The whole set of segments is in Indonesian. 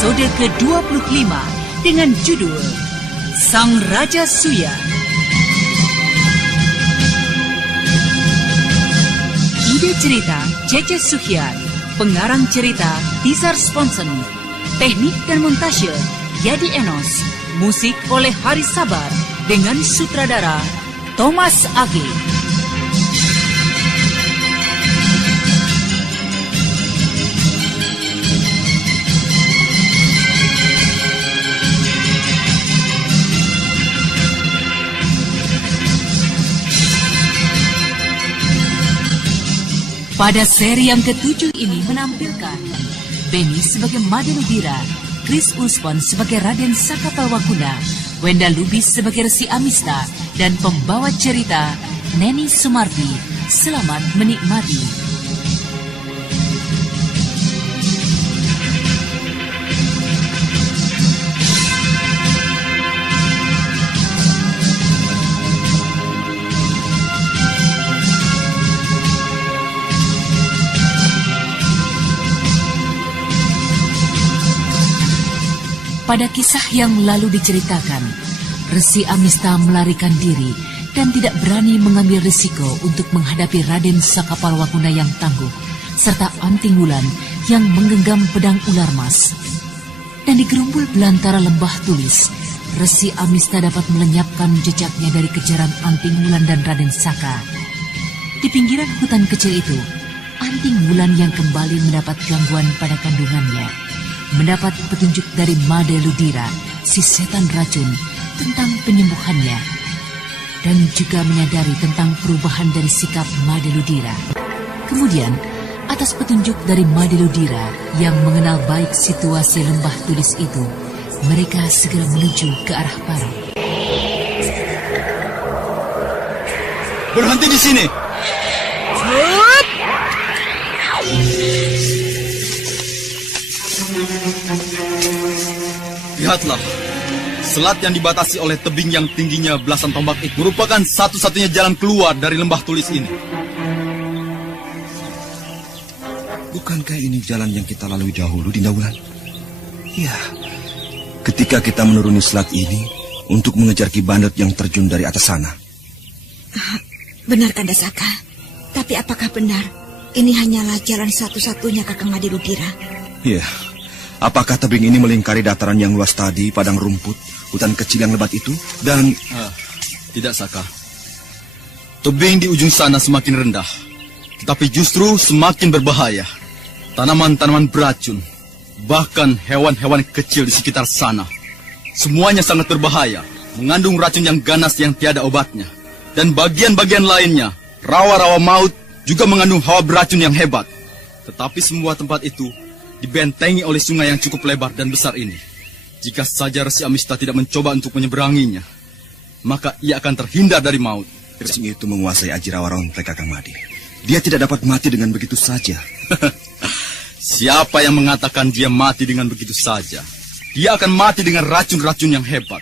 episode ke-25 dengan judul Sang Raja Suya. Ide cerita Cece Suhyar, pengarang cerita Tizar Sponsen, teknik dan montase Yadi Enos, musik oleh Haris Sabar dengan sutradara Thomas Age. Pada seri yang ke-7 ini menampilkan Benny sebagai Made Ludira, Chris Usman sebagai Raden Sakapalwakuna, Wenda Lubis sebagai Resi Amista, dan pembawa cerita Neni Sumarti. Selamat menikmati. Pada kisah yang lalu diceritakan, Resi Amista melarikan diri dan tidak berani mengambil risiko untuk menghadapi Raden Sakapalwakuna yang tangguh, serta Anting Wulan yang menggenggam pedang ular mas. Dan di gerumbul belantara lembah tulis, Resi Amista dapat melenyapkan jejaknya dari kejaran Anting Wulan dan Raden Saka. Di pinggiran hutan kecil itu, Anting Wulan yang kembali mendapat gangguan pada kandungannya mendapat petunjuk dari Made Ludira, si setan racun, tentang penyembuhannya, dan juga menyadari tentang perubahan dari sikap Made Ludira. Kemudian, atas petunjuk dari Made Ludira yang mengenal baik situasi lembah tulis itu, mereka segera menuju ke arah barat. Berhenti di sini. Lihatlah, selat yang dibatasi oleh tebing yang tingginya belasan tombak itu merupakan satu-satunya jalan keluar dari lembah tulis ini. Bukankah ini jalan yang kita lalui dahulu, Dinda Wulan? Ya, ketika kita menuruni selat ini untuk mengejar Ki Bandot yang terjun dari atas sana. Benar, Kanda Saka. Tapi apakah benar ini hanyalah jalan satu-satunya Kakang Made Ludira? Ya. Apakah tebing ini melingkari dataran yang luas tadi, padang rumput, hutan kecil yang lebat itu, dan... Tidak, Saka. Tebing di ujung sana semakin rendah, tetapi justru semakin berbahaya. Tanaman-tanaman beracun, bahkan hewan-hewan kecil di sekitar sana, semuanya sangat berbahaya, mengandung racun yang ganas yang tiada obatnya. Dan bagian-bagian lainnya, rawa-rawa maut, juga mengandung hawa beracun yang hebat. Tetapi semua tempat itu dibentengi oleh sungai yang cukup lebar dan besar ini. Jika saja Resi Amista tidak mencoba untuk menyeberanginya, maka ia akan terhindar dari maut. Resi itu menguasai aji rawa rontek, Kakang Made. Dia tidak dapat mati dengan begitu saja. Siapa yang mengatakan dia mati dengan begitu saja? Dia akan mati dengan racun-racun yang hebat.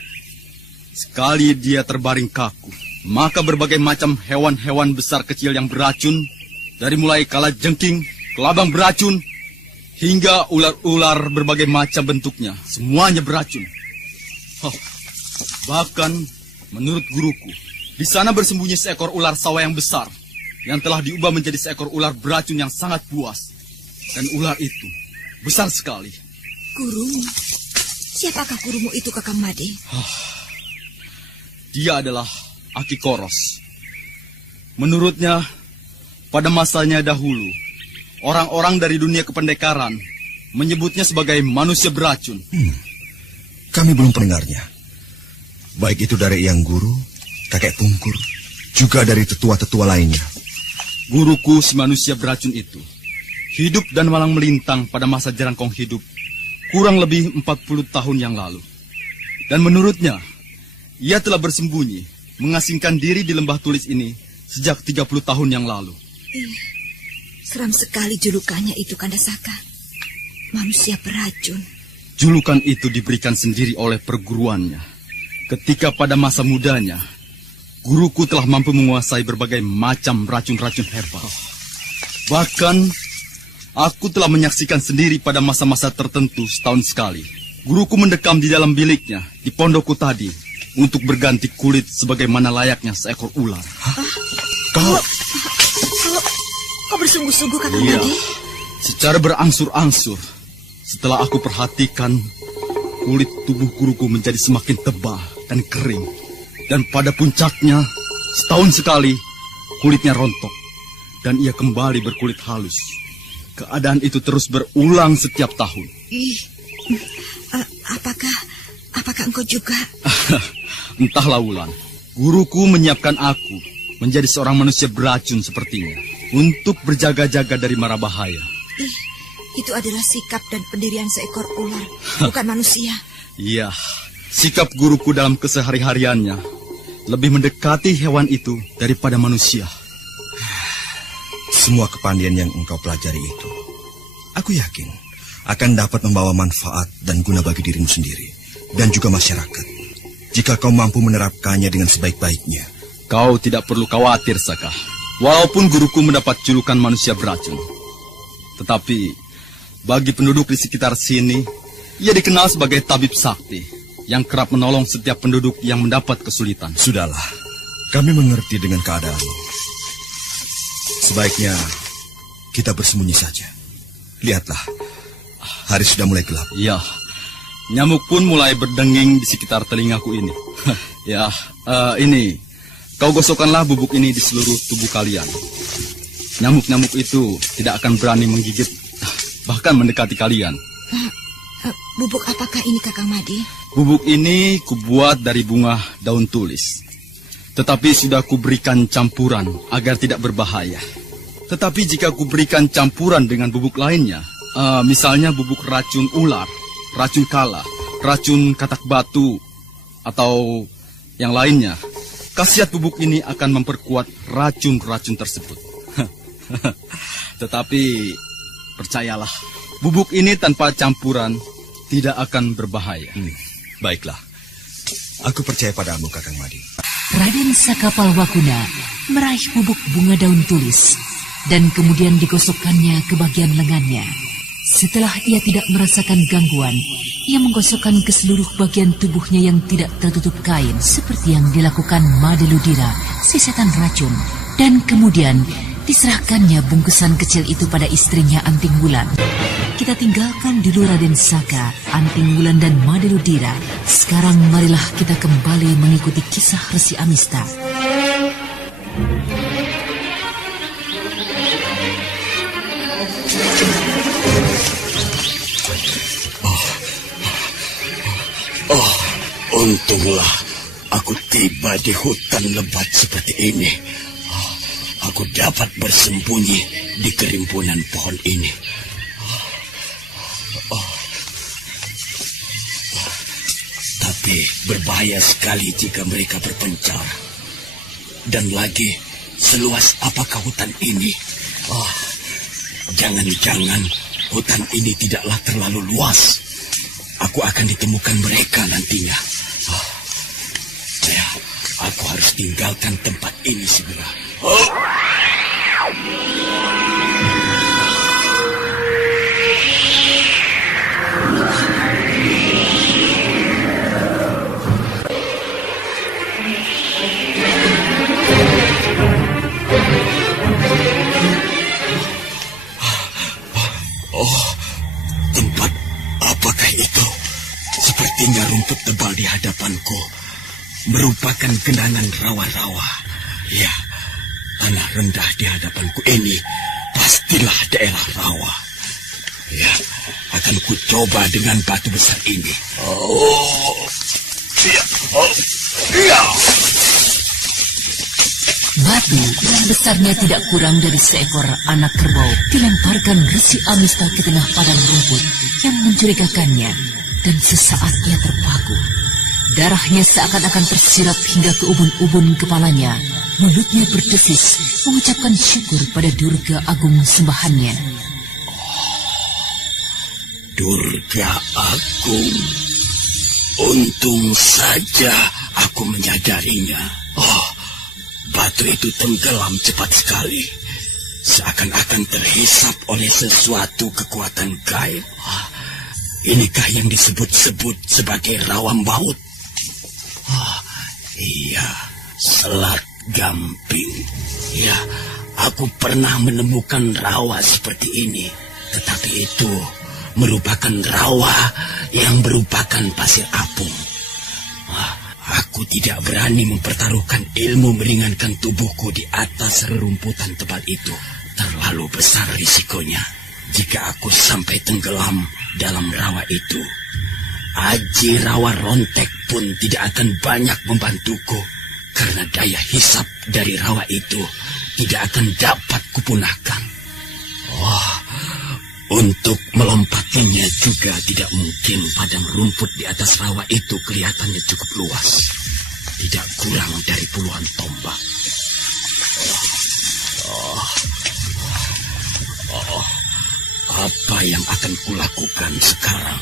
Sekali dia terbaring kaku, maka berbagai macam hewan-hewan besar kecil yang beracun, dari mulai kalajengking, kelabang beracun, hingga ular-ular berbagai macam bentuknya, semuanya beracun. Bahkan, menurut guruku, di sana bersembunyi seekor ular sawah yang besar, yang telah diubah menjadi seekor ular beracun yang sangat buas. Dan ular itu besar sekali. Gurumu? Siapakah gurumu itu, Kakang Made? Dia adalah Aki Koros. Menurutnya, pada masanya dahulu, orang-orang dari dunia kependekaran menyebutnya sebagai manusia beracun. Kami belum mendengarnya. Baik itu dari Eyang Guru, kakek Pungkur, juga dari tetua-tetua lainnya. Guruku si manusia beracun itu hidup dan malang melintang pada masa Jerangkong hidup kurang lebih 40 tahun yang lalu. Dan menurutnya, ia telah bersembunyi, mengasingkan diri di lembah tulis ini sejak 30 tahun yang lalu. Seram sekali julukannya itu, Kanda Saka. Manusia beracun. Julukan itu diberikan sendiri oleh perguruannya. Ketika pada masa mudanya, guruku telah mampu menguasai berbagai macam racun-racun herbal. Bahkan, Aku telah menyaksikan sendiri pada masa-masa tertentu setahun sekali. Guruku mendekam di dalam biliknya di pondokku tadi untuk berganti kulit sebagaimana layaknya seekor ular. Kau bersungguh-sungguh, Kakang Iya, Madi? secara berangsur-angsur. Setelah aku perhatikan, kulit tubuh guruku menjadi semakin tebal dan kering. Dan pada puncaknya, setahun sekali, kulitnya rontok. Dan ia kembali berkulit halus. Keadaan itu terus berulang setiap tahun. Apakah engkau juga? Entahlah, Wulan. Guruku menyiapkan aku menjadi seorang manusia beracun sepertinya untuk berjaga-jaga dari mara bahaya. Itu adalah sikap dan pendirian seekor ular, bukan manusia. Iya, sikap guruku dalam kesehari-hariannya lebih mendekati hewan itu daripada manusia. Semua kepandaian yang engkau pelajari itu, aku yakin akan dapat membawa manfaat dan guna bagi dirimu sendiri dan juga masyarakat. Jika kau mampu menerapkannya dengan sebaik-baiknya. Kau tidak perlu khawatir, Saka. Walaupun guruku mendapat julukan manusia beracun, tetapi bagi penduduk di sekitar sini, ia dikenal sebagai tabib sakti yang kerap menolong setiap penduduk yang mendapat kesulitan. Sudahlah, kami mengerti dengan keadaanmu. Sebaiknya kita bersembunyi saja. Lihatlah, hari sudah mulai gelap. Ya, nyamuk pun mulai berdenging di sekitar telingaku ini. Ya, ini, kau gosokkanlah bubuk ini di seluruh tubuh kalian. Nyamuk-nyamuk itu tidak akan berani menggigit, bahkan mendekati kalian. Bubuk apakah ini, Kakang Madi? Bubuk ini kubuat dari bunga daun tulis. Tetapi sudah kuberikan campuran agar tidak berbahaya. Tetapi jika kuberikan campuran dengan bubuk lainnya, misalnya bubuk racun ular, racun kala, racun katak batu, atau yang lainnya, khasiat bubuk ini akan memperkuat racun-racun tersebut. Tetapi percayalah, bubuk ini tanpa campuran tidak akan berbahaya. Baiklah, aku percaya padamu, Kakang Madi. Raden Sakapalwakuna meraih bubuk bunga daun tulis dan kemudian digosokkannya ke bagian lengannya. Setelah ia tidak merasakan gangguan, ia menggosokkan ke seluruh bagian tubuhnya yang tidak tertutup kain seperti yang dilakukan Made Ludira, si setan racun, dan kemudian diserahkannya bungkusan kecil itu pada istrinya Anting Wulan. Kita tinggalkan dulu Raden Saka, Anting Wulan dan Made Ludira. Sekarang marilah kita kembali mengikuti kisah Resi Amista. Untunglah aku tiba di hutan lebat seperti ini. Aku dapat bersembunyi di kerimpunan pohon ini. Tapi berbahaya sekali jika mereka berpencar. Dan lagi, seluas apakah hutan ini? Jangan-jangan hutan ini tidaklah terlalu luas. Aku akan ditemukan mereka nantinya. Aku harus tinggalkan tempat ini segera. Tempat apakah itu? Sepertinya rumput tebal di hadapanku merupakan genangan rawa-rawa. Ya, tanah rendah di hadapanku ini pastilah daerah rawa. Ya, akan ku coba dengan batu besar ini. Batu yang besarnya tidak kurang dari seekor anak kerbau dilemparkan Resi Amista ke tengah padang rumput yang mencurigakannya, dan sesaat ia terpaku. Darahnya seakan-akan tersirat hingga ke ubun-ubun kepalanya. Mulutnya berdesis mengucapkan syukur pada Durga Agung sembahannya. Durga Agung, untung saja aku menyadarinya. Batu itu tenggelam cepat sekali. seakan-akan terhisap oleh sesuatu kekuatan gaib. Inikah yang disebut-sebut sebagai rawa maut? Iya, Selat Gamping. Ya, aku pernah menemukan rawa seperti ini. Tetapi itu merupakan rawa yang merupakan pasir apung. Aku tidak berani mempertaruhkan ilmu meringankan tubuhku di atas rerumputan tebal itu. Terlalu besar risikonya. Jika aku sampai tenggelam dalam rawa itu, aji rawa rontek pun tidak akan banyak membantuku. Karena daya hisap dari rawa itu tidak akan dapat kupunahkan. Untuk melompatinya juga tidak mungkin. Padang rumput di atas rawa itu kelihatannya cukup luas. Tidak kurang dari puluhan tombak. Apa yang akan kulakukan sekarang?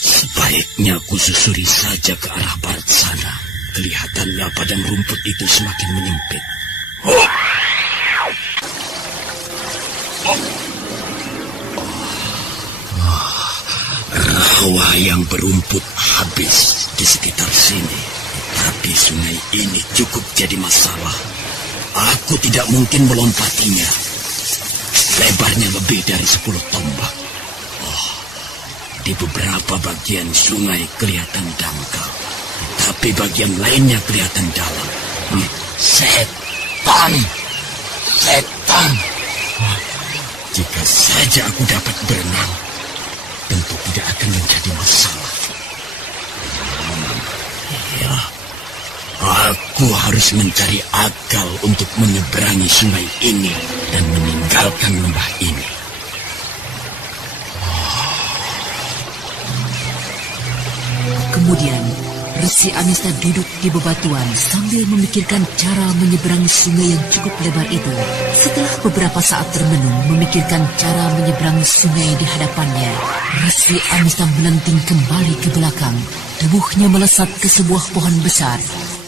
Sebaiknya kususuri saja ke arah barat sana. Kelihatannya padang rumput itu semakin menyempit. Rawa yang berumput habis di sekitar sini. Tapi sungai ini cukup jadi masalah. Aku tidak mungkin melompatinya. Lebarnya lebih dari 10 tombak. Di beberapa bagian sungai kelihatan dangkal. Tapi bagian lainnya kelihatan dalam. Setan! Setan! Jika saja aku dapat berenang, tentu tidak akan menjadi masalah. Ya, aku harus mencari akal untuk menyeberangi sungai ini dan meninggalkan lembah ini. Kemudian, Resi Amista duduk di bebatuan sambil memikirkan cara menyeberangi sungai yang cukup lebar itu. Setelah beberapa saat termenung memikirkan cara menyeberangi sungai di hadapannya, Resi Amista melenting kembali ke belakang. Tubuhnya melesat ke sebuah pohon besar.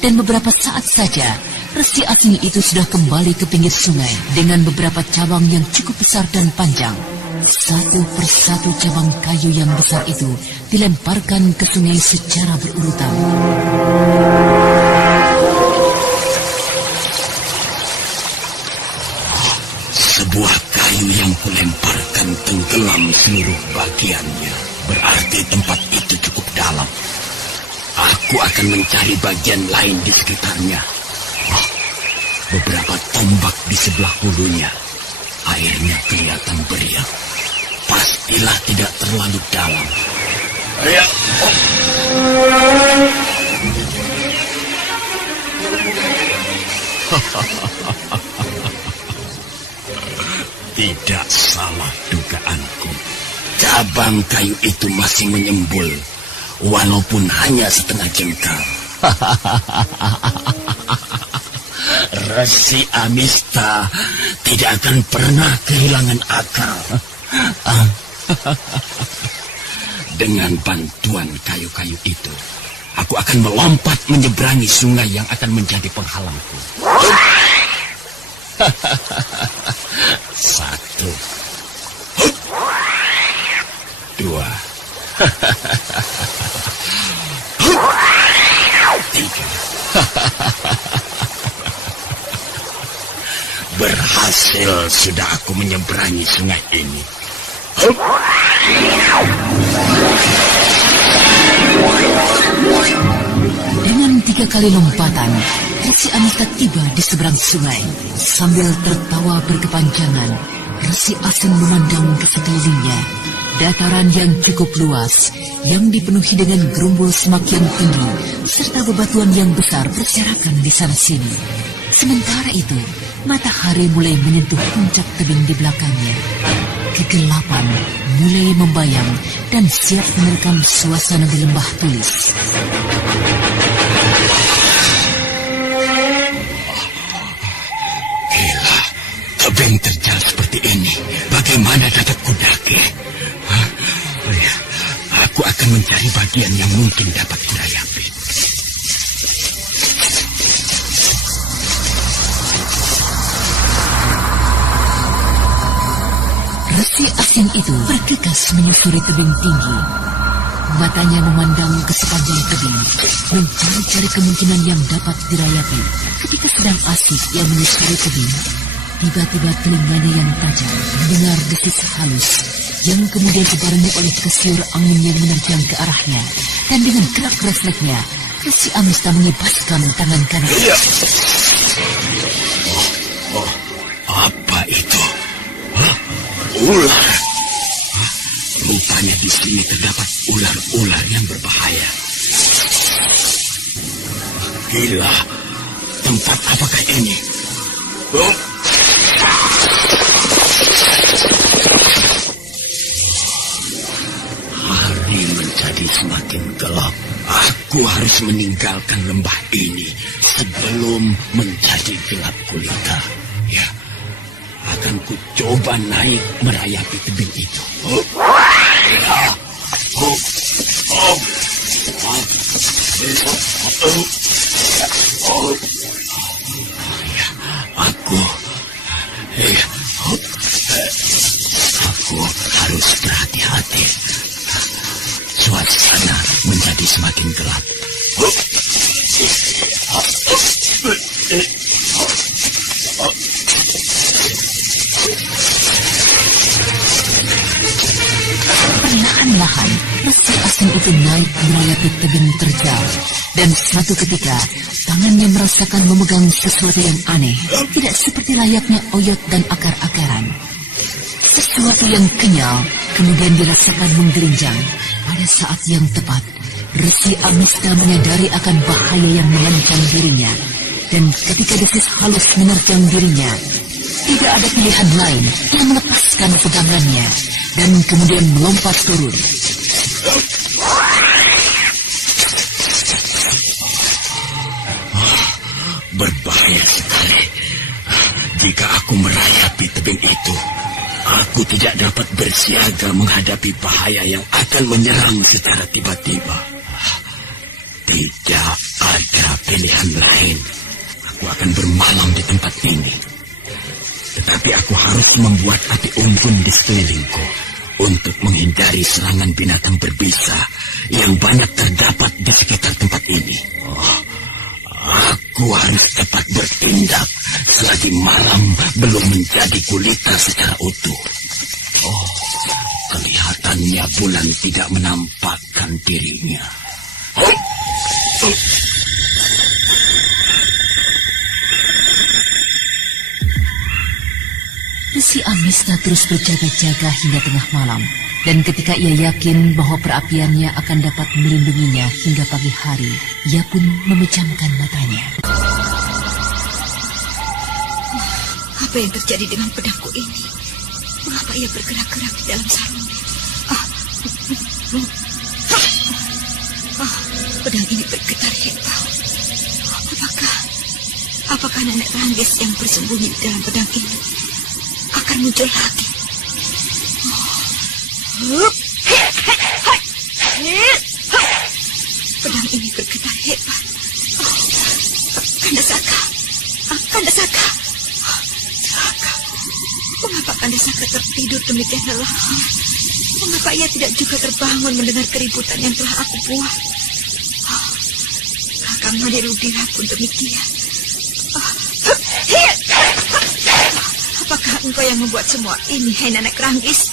Dan beberapa saat saja, Resi asing itu sudah kembali ke pinggir sungai dengan beberapa cabang yang cukup besar dan panjang. Satu persatu cabang kayu yang besar itu dilemparkan ke sungai secara berurutan. Sebuah kayu yang kulemparkan tenggelam seluruh bagiannya. Berarti tempat itu cukup dalam. Aku akan mencari bagian lain di sekitarnya. Beberapa tombak di sebelah hulunya. Airnya kelihatan beriak. Pastilah tidak terlalu dalam. Ya. Tidak salah dugaanku. Cabang kayu itu masih menyembul, walaupun hanya setengah jengkal. Resi Amista tidak akan pernah kehilangan akal. Dengan bantuan kayu-kayu itu, aku akan melompat menyeberangi sungai yang akan menjadi penghalangku. 1, 2, 3. Berhasil sudah aku menyeberangi sungai ini. Dengan 3 kali lompatan, Resi Amista tiba di seberang sungai. Sambil tertawa berkepanjangan, Resi asing memandang ke sekelilingnya. Dataran yang cukup luas, yang dipenuhi dengan gerumbul semak yang tinggi, serta bebatuan yang besar berserakan di sana-sini. Sementara itu, matahari mulai menyentuh puncak tebing di belakangnya. Kegelapan mulai membayang dan siap menerkam suasana di lembah tulis. Gila, tebing terjal seperti ini. Bagaimana dapat kudaki? Aku akan mencari bagian yang mungkin dapat kudayapi. itu bergegas menyusuri tebing tinggi. Matanya memandang ke sepanjang tebing, mencari-cari kemungkinan yang dapat dirayap. Ketika sedang asik ia menyusuri tebing, tiba-tiba telinganya yang tajam mendengar desis halus yang kemudian dibarengi oleh kesiur angin yang menerjang ke arahnya. Dan dengan gerak refleksnya, Resi Amista mengibaskan tangan kanan. Apa itu? Ular. Rupanya di sini terdapat ular-ular yang berbahaya. Gila, tempat apakah ini? Hari menjadi semakin gelap. Aku harus meninggalkan lembah ini sebelum menjadi gelap gulita. Ya, akan ku coba naik merayapi tebing itu. Aku harus berhati-hati. Suasana menjadi semakin gelap. Perlahan-lahan, Resi Asing itu naik merayapi tebing terjal. Dan suatu ketika, tangannya merasakan memegang sesuatu yang aneh, tidak seperti layaknya oyot dan akar-akaran. Sesuatu yang kenyal kemudian dirasakan menggelinjang. Pada saat yang tepat, Resi Amista menyadari akan bahaya yang mengancam dirinya. Dan ketika desis halus menerjang dirinya, tidak ada pilihan lain yang melepaskan pegangannya dan kemudian melompat turun. Berbahaya sekali. Jika aku merayapi tebing itu, aku tidak dapat bersiaga menghadapi bahaya yang akan menyerang secara tiba-tiba. Tidak ada pilihan lain. Aku akan bermalam di tempat ini. Tetapi aku harus membuat api unggun di sekelilingku untuk menghindari serangan binatang berbisa yang banyak terdapat di sekitar tempat ini. Aku harus cepat bertindak selagi malam belum menjadi gulita secara utuh. Kelihatannya bulan tidak menampakkan dirinya. Resi Amista terus berjaga-jaga hingga tengah malam. Dan ketika ia yakin bahwa perapiannya akan dapat melindunginya hingga pagi hari, ia pun memejamkan matanya. Apa yang terjadi dengan pedangku ini? Mengapa ia bergerak-gerak di dalam sarungnya? Pedang ini bergetar hebat. Apakah nenek Ranggis yang bersembunyi di dalam pedang ini akan muncul lagi? Pedang ini bergetar hebat. Kanda Saka. Mengapa Kanda Saka tertidur demikian lelahnya? Mengapa ia tidak juga terbangun mendengar keributan yang telah aku buat? Kakang Madirudira pun demikian. Apakah engkau yang membuat semua ini, hai nenek Ranggis?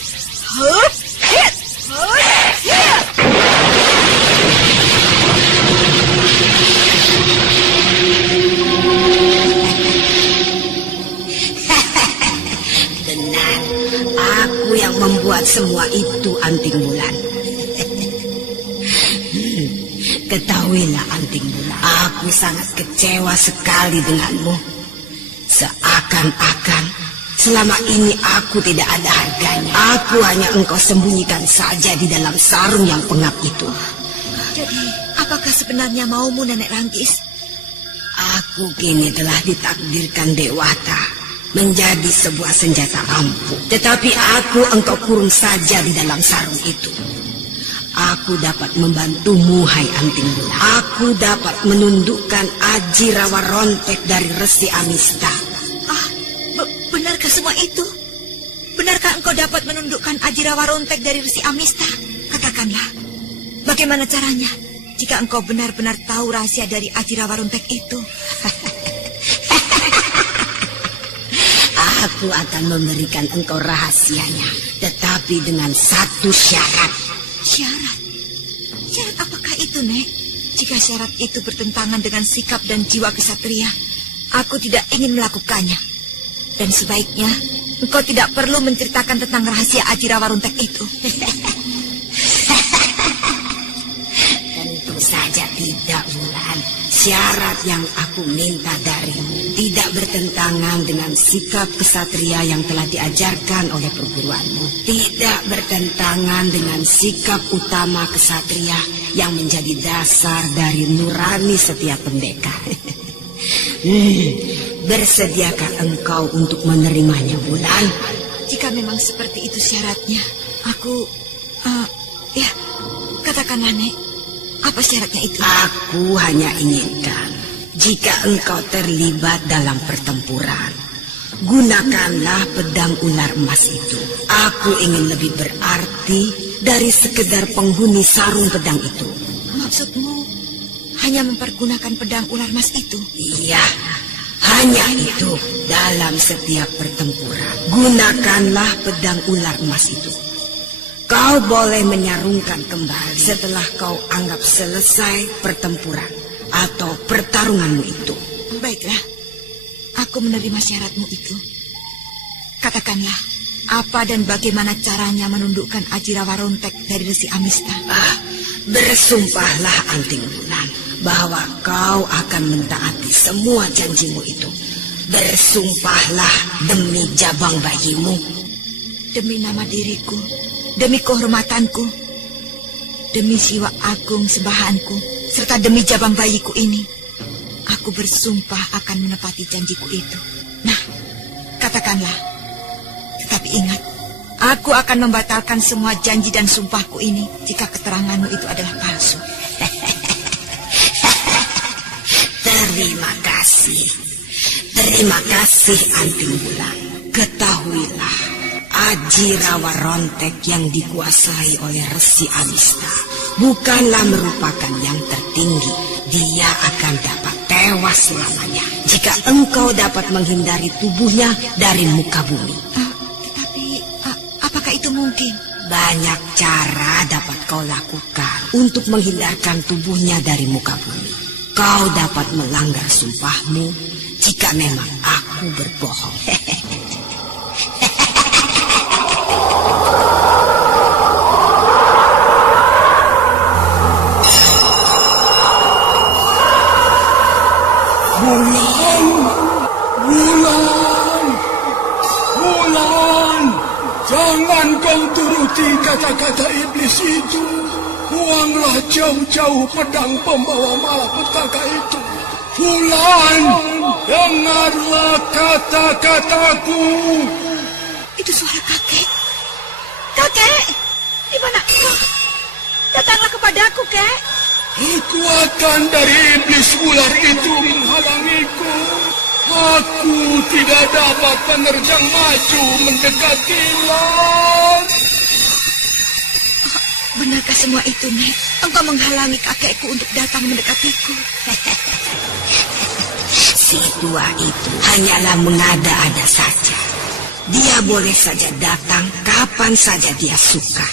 Benar, aku yang membuat semua itu, Anting Bulan. Ketahuilah, Anting Bulan, aku sangat kecewa sekali denganmu. Seakan-akan selama ini aku tidak ada harganya. Aku hanya engkau sembunyikan saja di dalam sarung yang pengap itu. Jadi, apakah sebenarnya maumu, nenek Ranggis? Aku kini telah ditakdirkan Dewata menjadi sebuah senjata ampuh. Tetapi engkau kurung saja di dalam sarung itu. Aku dapat membantumu, hai Anting Bulan. Aku dapat menundukkan Aji Rawa Rontek dari Resi Amista. Benarkah semua itu? benarkah engkau dapat menundukkan Ajirawa Rontek dari Resi Amista? Katakanlah, bagaimana caranya jika engkau benar-benar tahu rahasia dari Ajirawa Rontek itu? Aku akan memberikan engkau rahasianya, tetapi dengan satu syarat. Syarat? Syarat apakah itu, Nek? Jika syarat itu bertentangan dengan sikap dan jiwa kesatria, aku tidak ingin melakukannya. Dan sebaiknya engkau tidak perlu menceritakan tentang rahasia Ajirawa Rontek itu. Tentu saja tidak, Wulan. Syarat yang aku minta darimu tidak bertentangan dengan sikap kesatria yang telah diajarkan oleh perguruanmu. Tidak bertentangan dengan sikap utama kesatria yang menjadi dasar dari nurani setiap pendekar. Bersediakah engkau untuk menerimanya, Wulan? Jika memang seperti itu syaratnya, aku... ya, katakanlah, Nek. Apa syaratnya itu? Aku hanya inginkan, jika engkau terlibat dalam pertempuran, gunakanlah pedang ular emas itu. Aku ingin lebih berarti dari sekedar penghuni sarung pedang itu. Maksudmu hanya mempergunakan pedang ular emas itu? Iya, hanya itu. Dalam setiap pertempuran, gunakanlah pedang ular emas itu. Kau boleh menyarungkan kembali setelah kau anggap selesai pertempuran atau pertarunganmu itu. Baiklah, aku menerima syaratmu itu. Katakanlah, apa dan bagaimana caranya menundukkan Ajirawa Rontek dari Resi Amista? Bersumpahlah, Anting Wulan, bahwa kau akan mentaati semua janjimu itu. Bersumpahlah demi jabang bayimu. Demi nama diriku, demi kehormatanku, demi jiwa agung sembahanku, serta demi jabang bayiku ini, aku bersumpah akan menepati janjiku itu. Nah, katakanlah. Tetapi ingat, aku akan membatalkan semua janji dan sumpahku ini jika keteranganmu itu adalah palsu. Terima kasih. Terima kasih, Anting Wulan. Ketahuilah, Ajirawa Rontek yang dikuasai oleh Resi Amista bukanlah merupakan yang tertinggi. Dia akan dapat tewas selamanya jika engkau dapat menghindari tubuhnya dari muka bumi. Tetapi, apakah itu mungkin? Banyak cara dapat kau lakukan untuk menghindarkan tubuhnya dari muka bumi. Kau dapat melanggar sumpahmu jika memang aku berbohong. Wulan, jangan kau turuti kata-kata iblis itu. Buanglah jauh-jauh pedang pembawa malapetaka itu. Wulan, dengarlah kata-kataku. Itu suara kakek. Kakek, di mana kau? Datanglah kepadaku, Kek. Kekuatan dari iblis ular itu menghalangiku. Aku tidak dapat menerjang maju mendekatinya. Benarkah semua itu, Nek? Engkau menghalangi kakekku untuk datang mendekatiku. Si tua itu hanyalah mengada-ada saja. Dia boleh saja datang kapan saja dia suka.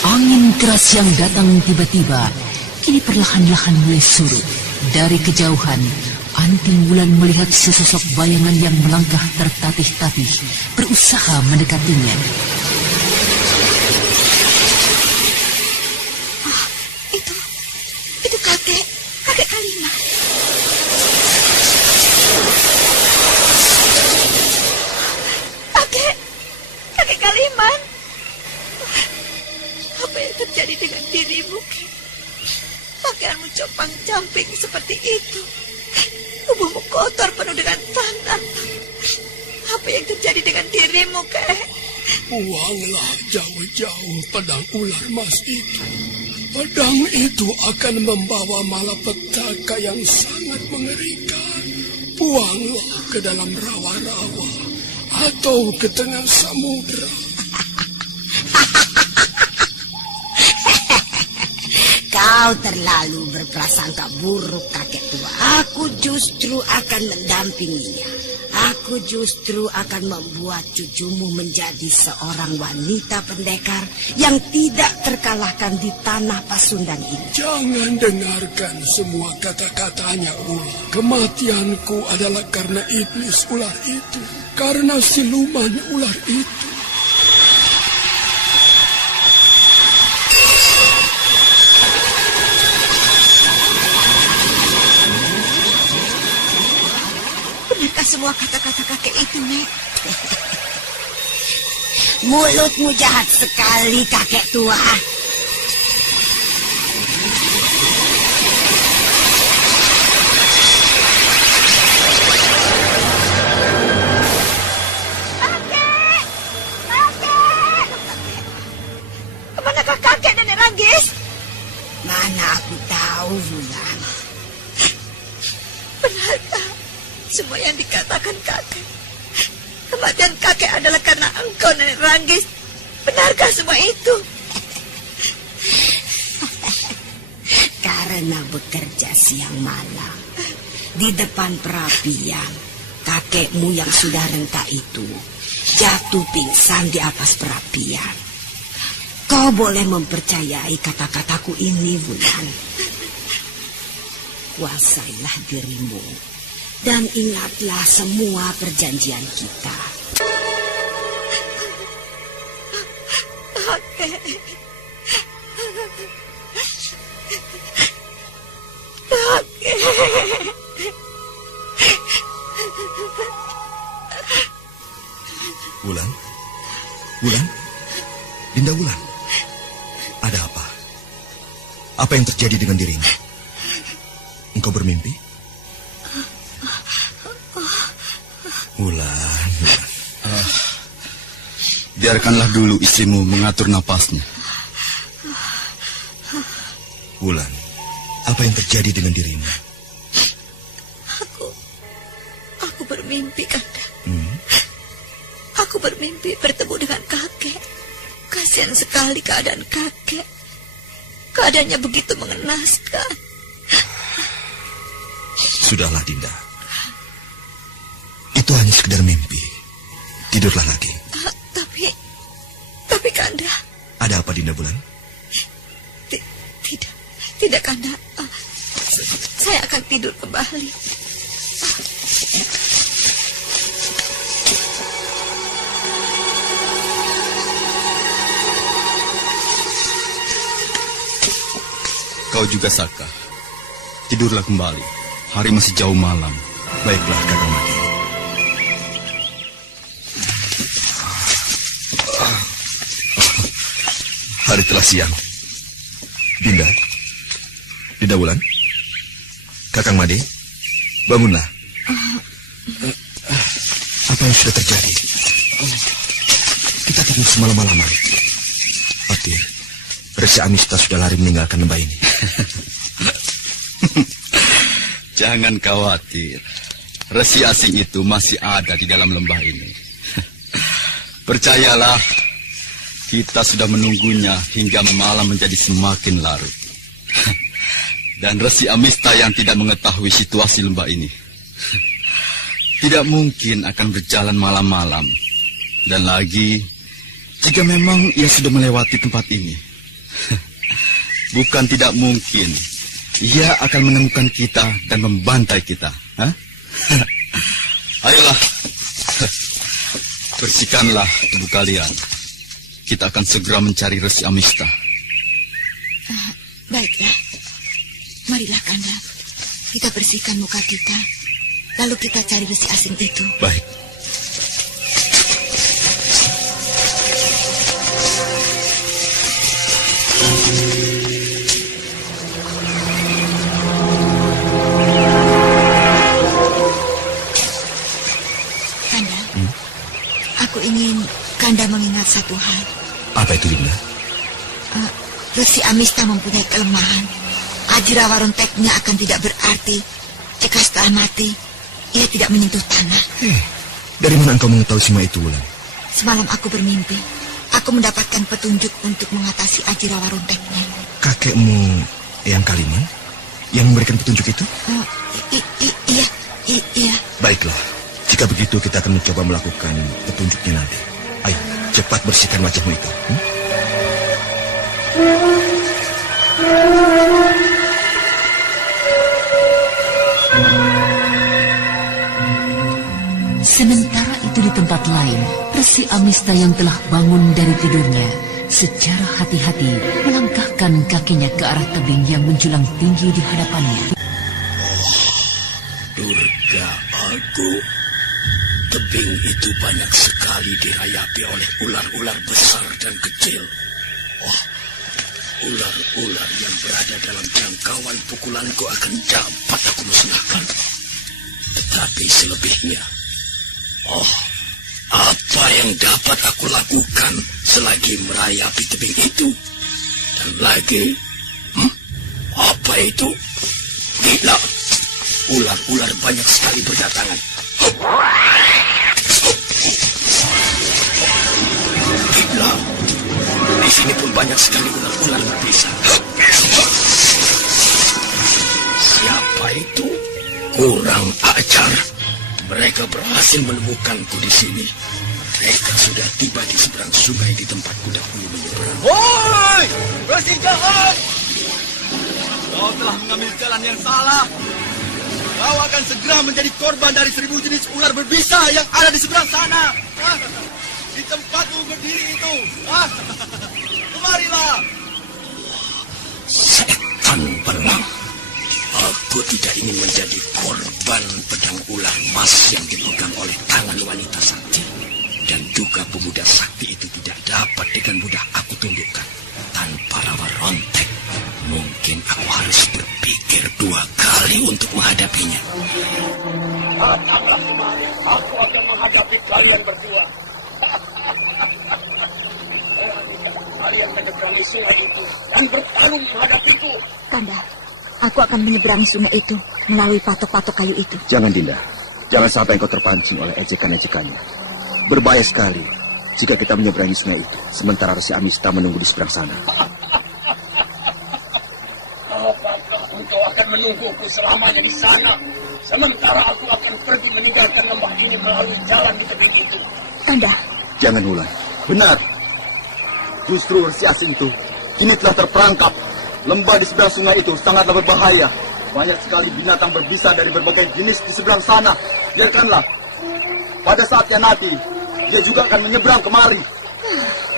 Angin keras yang datang tiba-tiba kini perlahan-lahan mulai surut. Dari kejauhan, Anting Wulan melihat sesosok bayangan yang melangkah tertatih-tatih, berusaha mendekatinya. Itu kakek Kalima. Kakek Kaliman. Apa yang terjadi dengan dirimu? Pakaianmu compang-camping seperti itu. Tubuhmu kotor penuh dengan tanah. Apa yang terjadi dengan dirimu, Kek? Buanglah jauh-jauh pedang ular emas itu. Pedang itu akan membawa malapetaka yang sangat mengerikan. Buanglah ke dalam rawa-rawa atau ke tengah samudra. Kau terlalu berprasangka buruk, kakek tua. Aku justru akan mendampinginya. Aku justru akan membuat cucumu menjadi seorang wanita pendekar yang tidak terkalahkan di tanah Pasundan ini. Jangan dengarkan semua kata-katanya, ular. Kematianku adalah karena iblis ular itu. Karena siluman ular itu. Benarkah semua kata-kata kakek itu, Nek? Mulutmu jahat sekali, kakek tua. Kakek! Kakek! Kemanakah kakek, Nenek Ranggis? Mana aku tahu, Wulan. Benarkah semua yang dikatakan kakek? Kematian kakek adalah karena engkau, Nenek Ranggis. Benarkah semua itu? Karena bekerja siang malam di depan perapian, kakekmu yang sudah renta itu jatuh pingsan di atas perapian. Kau boleh mempercayai kata-kataku ini, Wulan. Kuasailah dirimu dan ingatlah semua perjanjian kita. Kakek. Kakek. Wulan? Wulan? Dinda Wulan? Ada apa? Apa yang terjadi dengan dirimu? Engkau bermimpi? Wulan. Biarkanlah dulu istrimu mengatur napasnya. Wulan, apa yang terjadi dengan dirimu? Aku bermimpi, Kanda. Aku bermimpi bertemu dengan kakek. Kasihan sekali keadaan kakek. Keadaannya begitu mengenaskan. Sudahlah, Dinda. Itu hanya sekedar mimpi. Tidurlah lagi. Tapi Kanda. Ada apa, Dinda Wulan? Tidak, Kanda. Saya akan tidur kembali. Kau juga, Saka. Tidurlah kembali. Hari masih jauh malam. Baiklah, Kakang Madi. Hari telah siang. Dinda Wulan, Kakang Made, bangunlah. Apa yang sudah terjadi? Kita tidur semalam-malaman. Fatir, Resi Amista sudah lari meninggalkan lembah ini. Jangan khawatir. Resi asing itu masih ada di dalam lembah ini. Percayalah, kita sudah menunggunya hingga malam menjadi semakin larut. Dan Resi Amista yang tidak mengetahui situasi lembah ini tidak mungkin akan berjalan malam-malam. Dan lagi, jika memang ia sudah melewati tempat ini, bukan tidak mungkin ia akan menemukan kita dan membantai kita. Ayolah, bersihkanlah tubuh kalian. Kita akan segera mencari Resi Amista. Baiklah. Marilah, Kanda. Kita bersihkan muka kita. Lalu kita cari resi asing itu. Baik. Kanda, aku ingin Kanda mengingat satu hal. Apa itu, Dinda? Resi Amista mempunyai kelemahan. Ajirawaronteknya akan tidak berarti jika setelah mati ia tidak menyentuh tanah. Dari mana engkau mengetahui semua itu, Wulan? Semalam aku bermimpi. Aku mendapatkan petunjuk untuk mengatasi Ajirawaronteknya. Kakekmu Eyang Kaliman yang memberikan petunjuk itu? Iya. Baiklah, jika begitu kita akan mencoba melakukan petunjuknya nanti. Ayo, cepat bersihkan wajahmu itu. Sementara itu di tempat lain, Resi Amista yang telah bangun dari tidurnya secara hati-hati melangkahkan kakinya ke arah tebing yang menjulang tinggi di hadapannya. Durga aku, tebing itu banyak sekali dirayapi oleh ular-ular besar dan kecil. Ular-ular yang berada dalam jangkauan pukulanku akan dapat aku musnahkan. Tetapi selebihnya, apa yang dapat aku lakukan selagi merayapi tebing itu? Dan lagi, apa itu? Gila, ular-ular banyak sekali berdatangan. Gila, di sini pun banyak sekali ular-ular berbisa. Siapa itu? Kurang ajar. Mereka berhasil menemukanku di sini. Mereka sudah tiba di seberang sungai di tempat kuda dahulu menyeberang. Woi, resi jahat! Kau telah mengambil jalan yang salah. Kau akan segera menjadi korban dari 1000 jenis ular berbisa yang ada di seberang sana. Di tempatmu berdiri itu. Kemarilah. Setan belang. Aku tidak ingin menjadi korban pedang ular emas yang dipegang oleh tangan wanita sakti. Dan juga pemuda sakti itu tidak dapat dengan mudah aku tundukkan. Tanpa rawa rontek, mungkin aku harus berpikir 2 kali untuk menghadapinya. Datanglah kemari, aku akan menghadapi kalian berdua. Kalian menyeberangi sungai itu dan bertarung menghadapiku. Kanda, aku akan menyeberangi sungai itu melalui patok-patok kayu itu. Jangan, Dinda. Jangan sampai engkau terpancing oleh ejekan-ejekannya. Berbahaya sekali jika kita menyeberangi sungai itu, sementara Resi Amista menunggu di seberang sana. Apakah engkau akan menungguku selamanya di sana, sementara aku akan pergi meninggalkan lembah ini melalui jalan di tebing itu? Kanda. Jangan, Wulan. Benar. Justru Resi Asing itu kini telah terperangkap. Lembah di seberang sungai itu sangatlah berbahaya. Banyak sekali binatang berbisa dari berbagai jenis di seberang sana. Biarkanlah. Pada saatnya nanti, dia juga akan menyeberang kemari.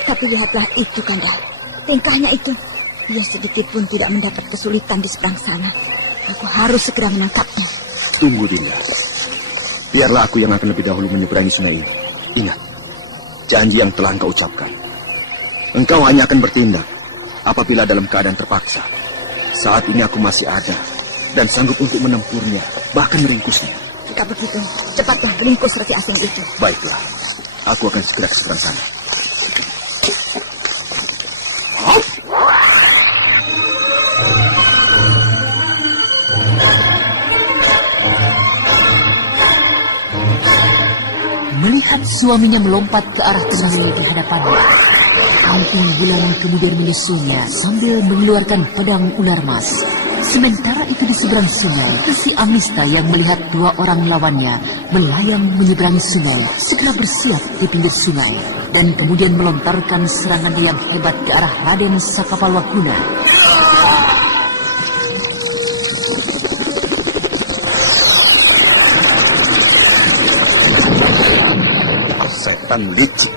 Tapi lihatlah itu, Kanda. Tingkahnya itu. Dia sedikit pun tidak mendapat kesulitan di seberang sana. Aku harus segera menangkapnya. Tunggu, Dinda. Biarlah aku yang akan lebih dahulu menyeberangi sungai ini. Ingat, janji yang telah engkau ucapkan. Engkau hanya akan bertindak apabila dalam keadaan terpaksa. Saat ini aku masih ada dan sanggup untuk menempurnya, bahkan meringkusnya. Jika begitu, cepatlah ringkus Resi Asing itu. Baiklah, aku akan segera ke seberang sana. Melihat suaminya melompat ke arah tengahnya di hadapannya, Angking Bulan kemudian menyusulnya sambil mengeluarkan pedang ular emas. Sementara itu di seberang sungai, Resi Amista yang melihat 2 orang lawannya melayang menyeberangi sungai, segera bersiap di pinggir sungai dan kemudian melontarkan serangannya yang hebat ke arah Raden Sakapalwaguna. Setan licik.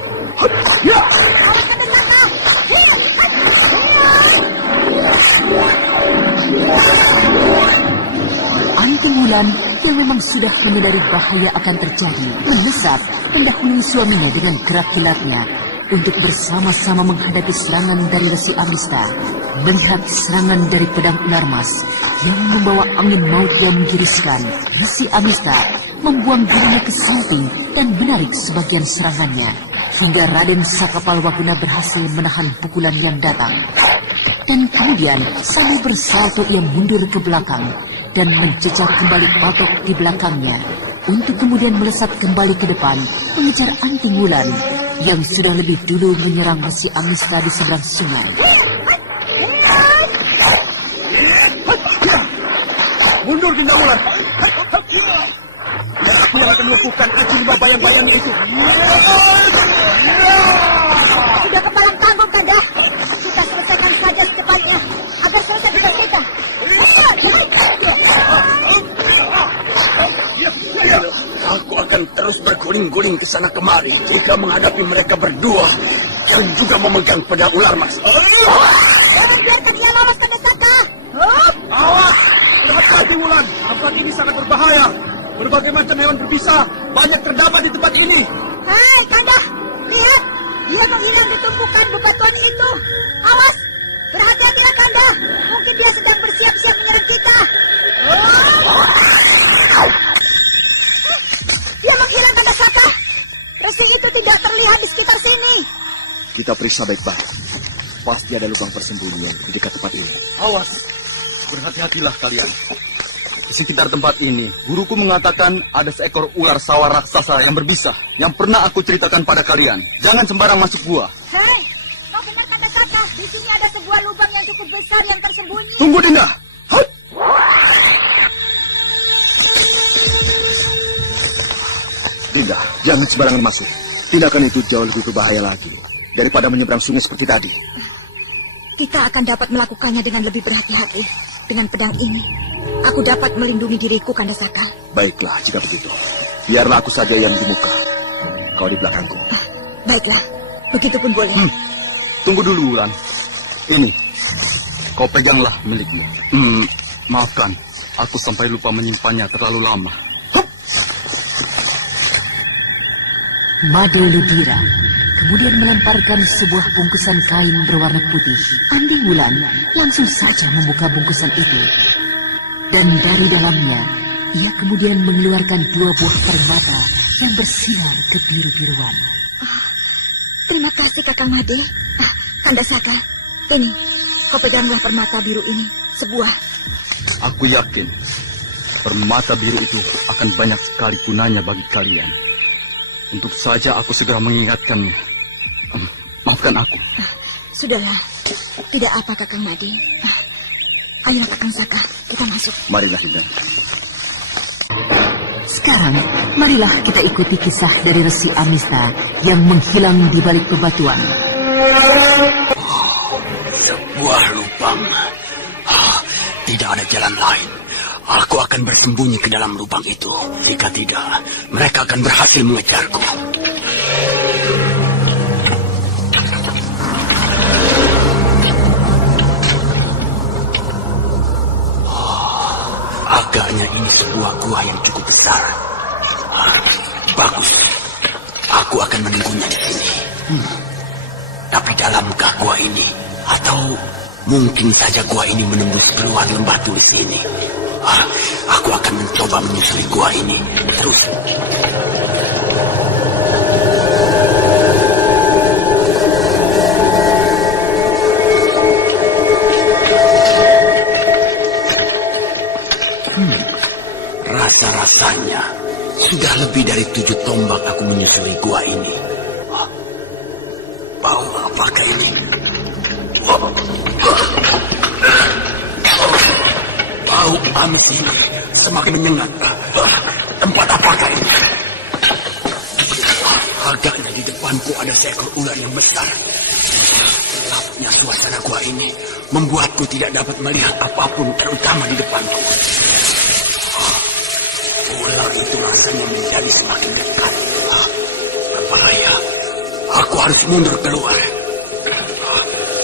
Angking Wulan yang memang sudah menyadari bahaya akan terjadi, melesat mendahului suaminya dengan gerak kilatnya untuk bersama-sama menghadapi serangan dari Resi Amista. Melihat serangan dari pedang ular emas yang membawa angin maut yang menggiriskan, Resi Amista membuang dirinya ke samping dan menarik sebagian serangannya, hingga Raden Sakapalwaguna berhasil menahan pukulan yang datang. Dan kemudian sambil bersalto ia mundur ke belakang dan mencecar kembali patok di belakangnya untuk kemudian melesat kembali ke depan mengejar Anting Wulan yang sudah lebih dulu menyerang Resi Amista di seberang sungai. Mundur, Dinda Wulan. Aku yang akan melakukan aji lima bayang-bayang itu. Sudah kepalang tanggung, Kanda. Kita selesaikan saja secepatnya agar selesai tugas kita. Aku akan terus berguling-guling ke sana kemari jika menghadapi mereka berdua yang juga memegang pedang ular, Mas. Jangan biarkan dia lolos, Kanda Saka. Awas! Hati Wulan, tempat ini sangat berbahaya. Berbagai macam hewan berbisa banyak terdapat di tempat ini. Hei, Kanda, lihat. Dia menghilang di tumpukan bebatuan itu. Awas, berhati-hatilah, Kanda. Mungkin dia sedang bersiap-siap menyerang kita. Dia menghilang, Kanda Saka. Resi itu tidak terlihat di sekitar sini. Kita periksa baik-baik. Pasti ada lubang persembunyian di dekat tempat ini. Awas, berhati-hatilah kalian. Di sekitar tempat ini, guruku mengatakan ada seekor ular sawah raksasa yang berbisa, yang pernah aku ceritakan pada kalian. Jangan sembarang masuk gua. Hei, kau benar, Kanda Saka. Di sini ada sebuah lubang yang cukup besar yang tersembunyi. Tunggu, Dinda. Hut! Dinda, jangan sembarangan masuk. Tindakan itu jauh lebih berbahaya lagi daripada menyeberang sungai seperti tadi. Kita akan dapat melakukannya dengan lebih berhati-hati. Dengan pedang ini, aku dapat melindungi diriku, Kanda Saka. Baiklah, jika begitu. Biarlah aku saja yang di muka. Kau di belakangku. Baiklah, begitupun boleh. Tunggu dulu, Wulan. Ini, kau peganglah milikmu. Maafkan, aku sampai lupa menyimpannya terlalu lama. Made Ludira kemudian melemparkan sebuah bungkusan kain berwarna putih. Anting Wulan langsung saja membuka bungkusan itu. Dan dari dalamnya, ia kemudian mengeluarkan 2 buah permata yang bersinar kebiru-biruan. Terima kasih, Kakang Made. Kanda Saka, ini, kau peganglah permata biru ini, sebuah. Aku yakin, permata biru itu akan banyak sekali gunanya bagi kalian. Untuk saja aku segera mengingatkannya. Maafkan aku. Sudahlah, tidak apa, Kakang Made. Ayolah, Kakang Saka, kita masuk. Marilah, Dinda. Sekarang, marilah kita ikuti kisah dari Resi Amista yang menghilang di balik bebatuan. Sebuah lubang. Tidak ada jalan lain. Aku akan bersembunyi ke dalam lubang itu. Jika tidak, mereka akan berhasil mengejarku. Agaknya ini sebuah gua yang cukup besar. Bagus. Aku akan menunggunya di sini. Tapi dalamkah gua ini? Atau mungkin saja gua ini menembus keluar lembah batu di sini? Aku akan mencoba menyusuri gua ini. Terus. Rasa-rasanya sudah lebih dari 7 tombak aku menyusuri gua ini. Bau apakah ini? Bau amis ini semakin menyengat. Tempat apakah ini? Agaknya di depanku ada seekor ular yang besar. Gelapnya suasana gua ini membuatku tidak dapat melihat apapun, terutama di depanku. Ular itu rasanya menjadi semakin dekat. Berbahaya. Aku harus mundur keluar.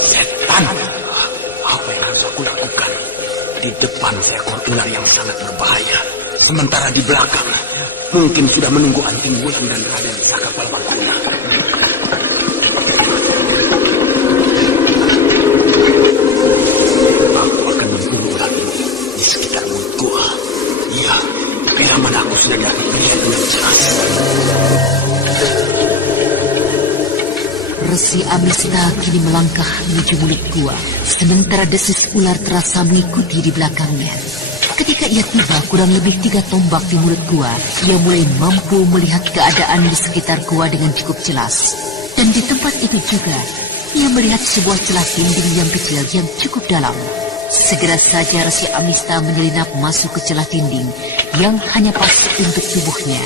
Setan. Apa yang harus aku lakukan? Di depan seekor ular yang sangat berbahaya. Sementara di belakang mungkin sudah menunggu Anting Wulan dan Raden Sakapalwaguna. Aku akan memburu ular ini di sekitar mulut gua. Iya, bila mana aku sudah dapat melihat dengan jelas. Resi Amista Mista kini melangkah menuju mulut gua, sementara desis ular terasa mengikuti di belakangnya. Ketika ia tiba kurang lebih 3 tombak di mulut gua, ia mulai mampu melihat keadaan di sekitar gua dengan cukup jelas. Dan di tempat itu juga, ia melihat sebuah celah dinding yang kecil yang cukup dalam. Segera saja Resi Amista menyelinap masuk ke celah dinding yang hanya pas untuk tubuhnya.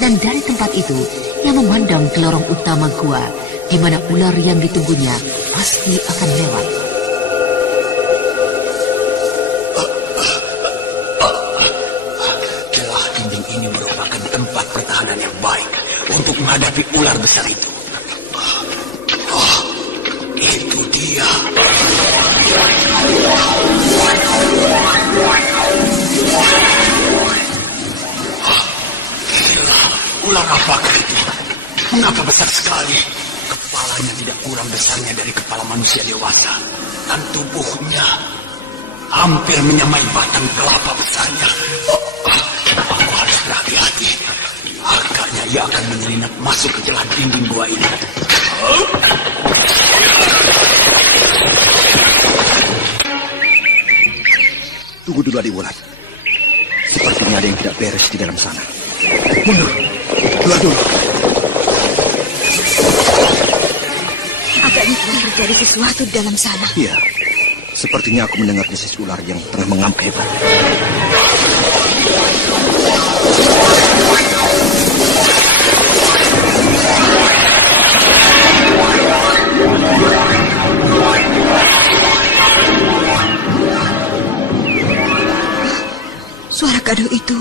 Dan dari tempat itu, ia memandang ke lorong utama gua, di mana ular yang ditunggunya pasti akan lewat. Celah dinding ini merupakan tempat pertahanan yang baik untuk menghadapi ular besar itu. Itu dia. Ular apakah itu? Mengapa besar sekali? Kepalanya tidak kurang besarnya dari kepala manusia dewasa. Dan tubuhnya hampir menyamai batang kelapa besarnya. Aku harus berhati-hati. Agaknya ia akan menyelinap masuk ke celah dinding gua ini. Tunggu dulu, Adik Wulan. Sepertinya ada yang tidak beres di dalam sana. Mundur. Keluar dulu. Agaknya telah terjadi sesuatu di dalam sana. Iya. Sepertinya aku mendengar desis ular yang tengah mengamuk hebat. Suara gaduh itu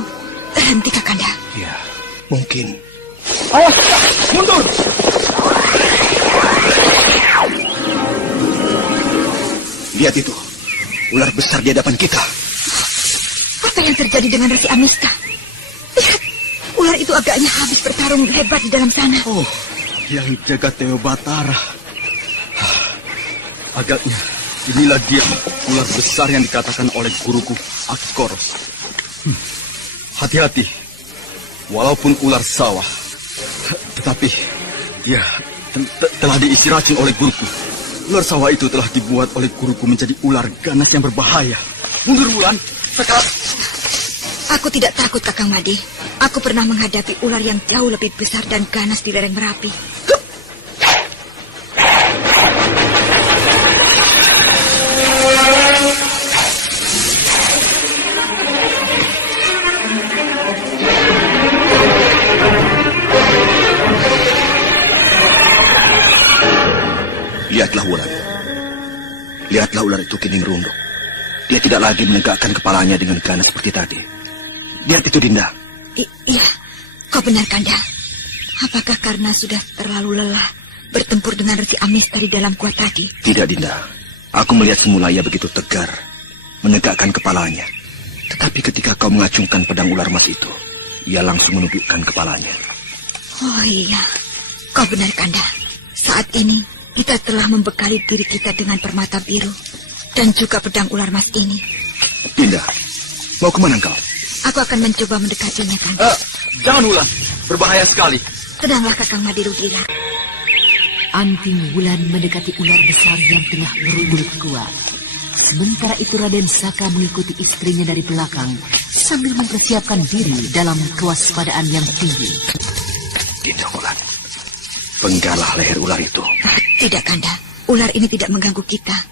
terhenti, Kakanda. Iya, mungkin. Awas, mundur! Lihat itu, ular besar di hadapan kita. Apa yang terjadi dengan Resi Amista? Lihat, ular itu agaknya habis bertarung hebat di dalam sana. Oh, yang jaga Dewa Batara. Agaknya inilah dia ular besar yang dikatakan oleh guruku Akikoros. Hati-hati, walaupun ular sawah, tetapi dia telah diisi racun oleh guruku. Ular sawah itu telah dibuat oleh guruku menjadi ular ganas yang berbahaya. Mundur, Wulan, sekarang. Aku tidak takut, Kakang Made. Aku pernah menghadapi ular yang jauh lebih besar dan ganas di lereng Merapi. Lihatlah, Wulan. Lihatlah ular itu kini merunduk. Dia tidak lagi menegakkan kepalanya dengan ganas seperti tadi. Lihat itu, Dinda. Iya, kau benar, Kanda. Apakah karena sudah terlalu lelah bertempur dengan Resi Amista di dalam gua tadi? Tidak, Dinda. Aku melihat semula ia begitu tegar, menegakkan kepalanya. Tetapi ketika kau mengacungkan pedang ular emas itu, ia langsung menundukkan kepalanya. Oh iya, kau benar, Kanda. Saat ini kita telah membekali diri kita dengan permata biru dan juga pedang ular emas ini. Dinda, mau kemana kau? Aku akan mencoba mendekatinya, Kang. Jangan, Wulan, berbahaya sekali. Tenanglah, Kakang Made Rudira. Anting Wulan mendekati ular besar yang tengah bermulut gua. Sementara itu Raden Saka mengikuti istrinya dari belakang sambil mempersiapkan diri dalam kewaspadaan yang tinggi. Dinda, Wulan, penggalah leher ular itu. Tidak, Kanda. Ular ini tidak mengganggu kita.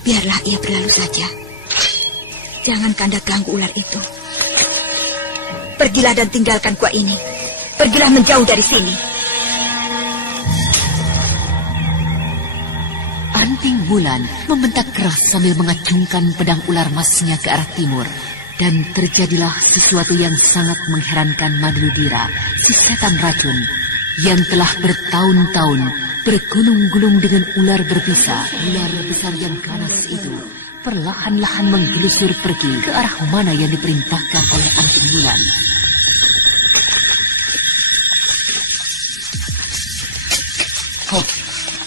Biarlah ia berlalu saja. Jangan Kanda ganggu ular itu. Pergilah dan tinggalkan gua ini. Pergilah menjauh dari sini. Anting Wulan membentak keras sambil mengacungkan pedang ular emasnya ke arah timur. Dan terjadilah sesuatu yang sangat mengherankan Madrudira, si setan racun, yang telah bertahun-tahun bergulung-gulung dengan ular berbisa. Ular besar yang ganas itu perlahan-lahan menggelusur pergi ke arah mana yang diperintahkan oleh Anting Wulan. Oh,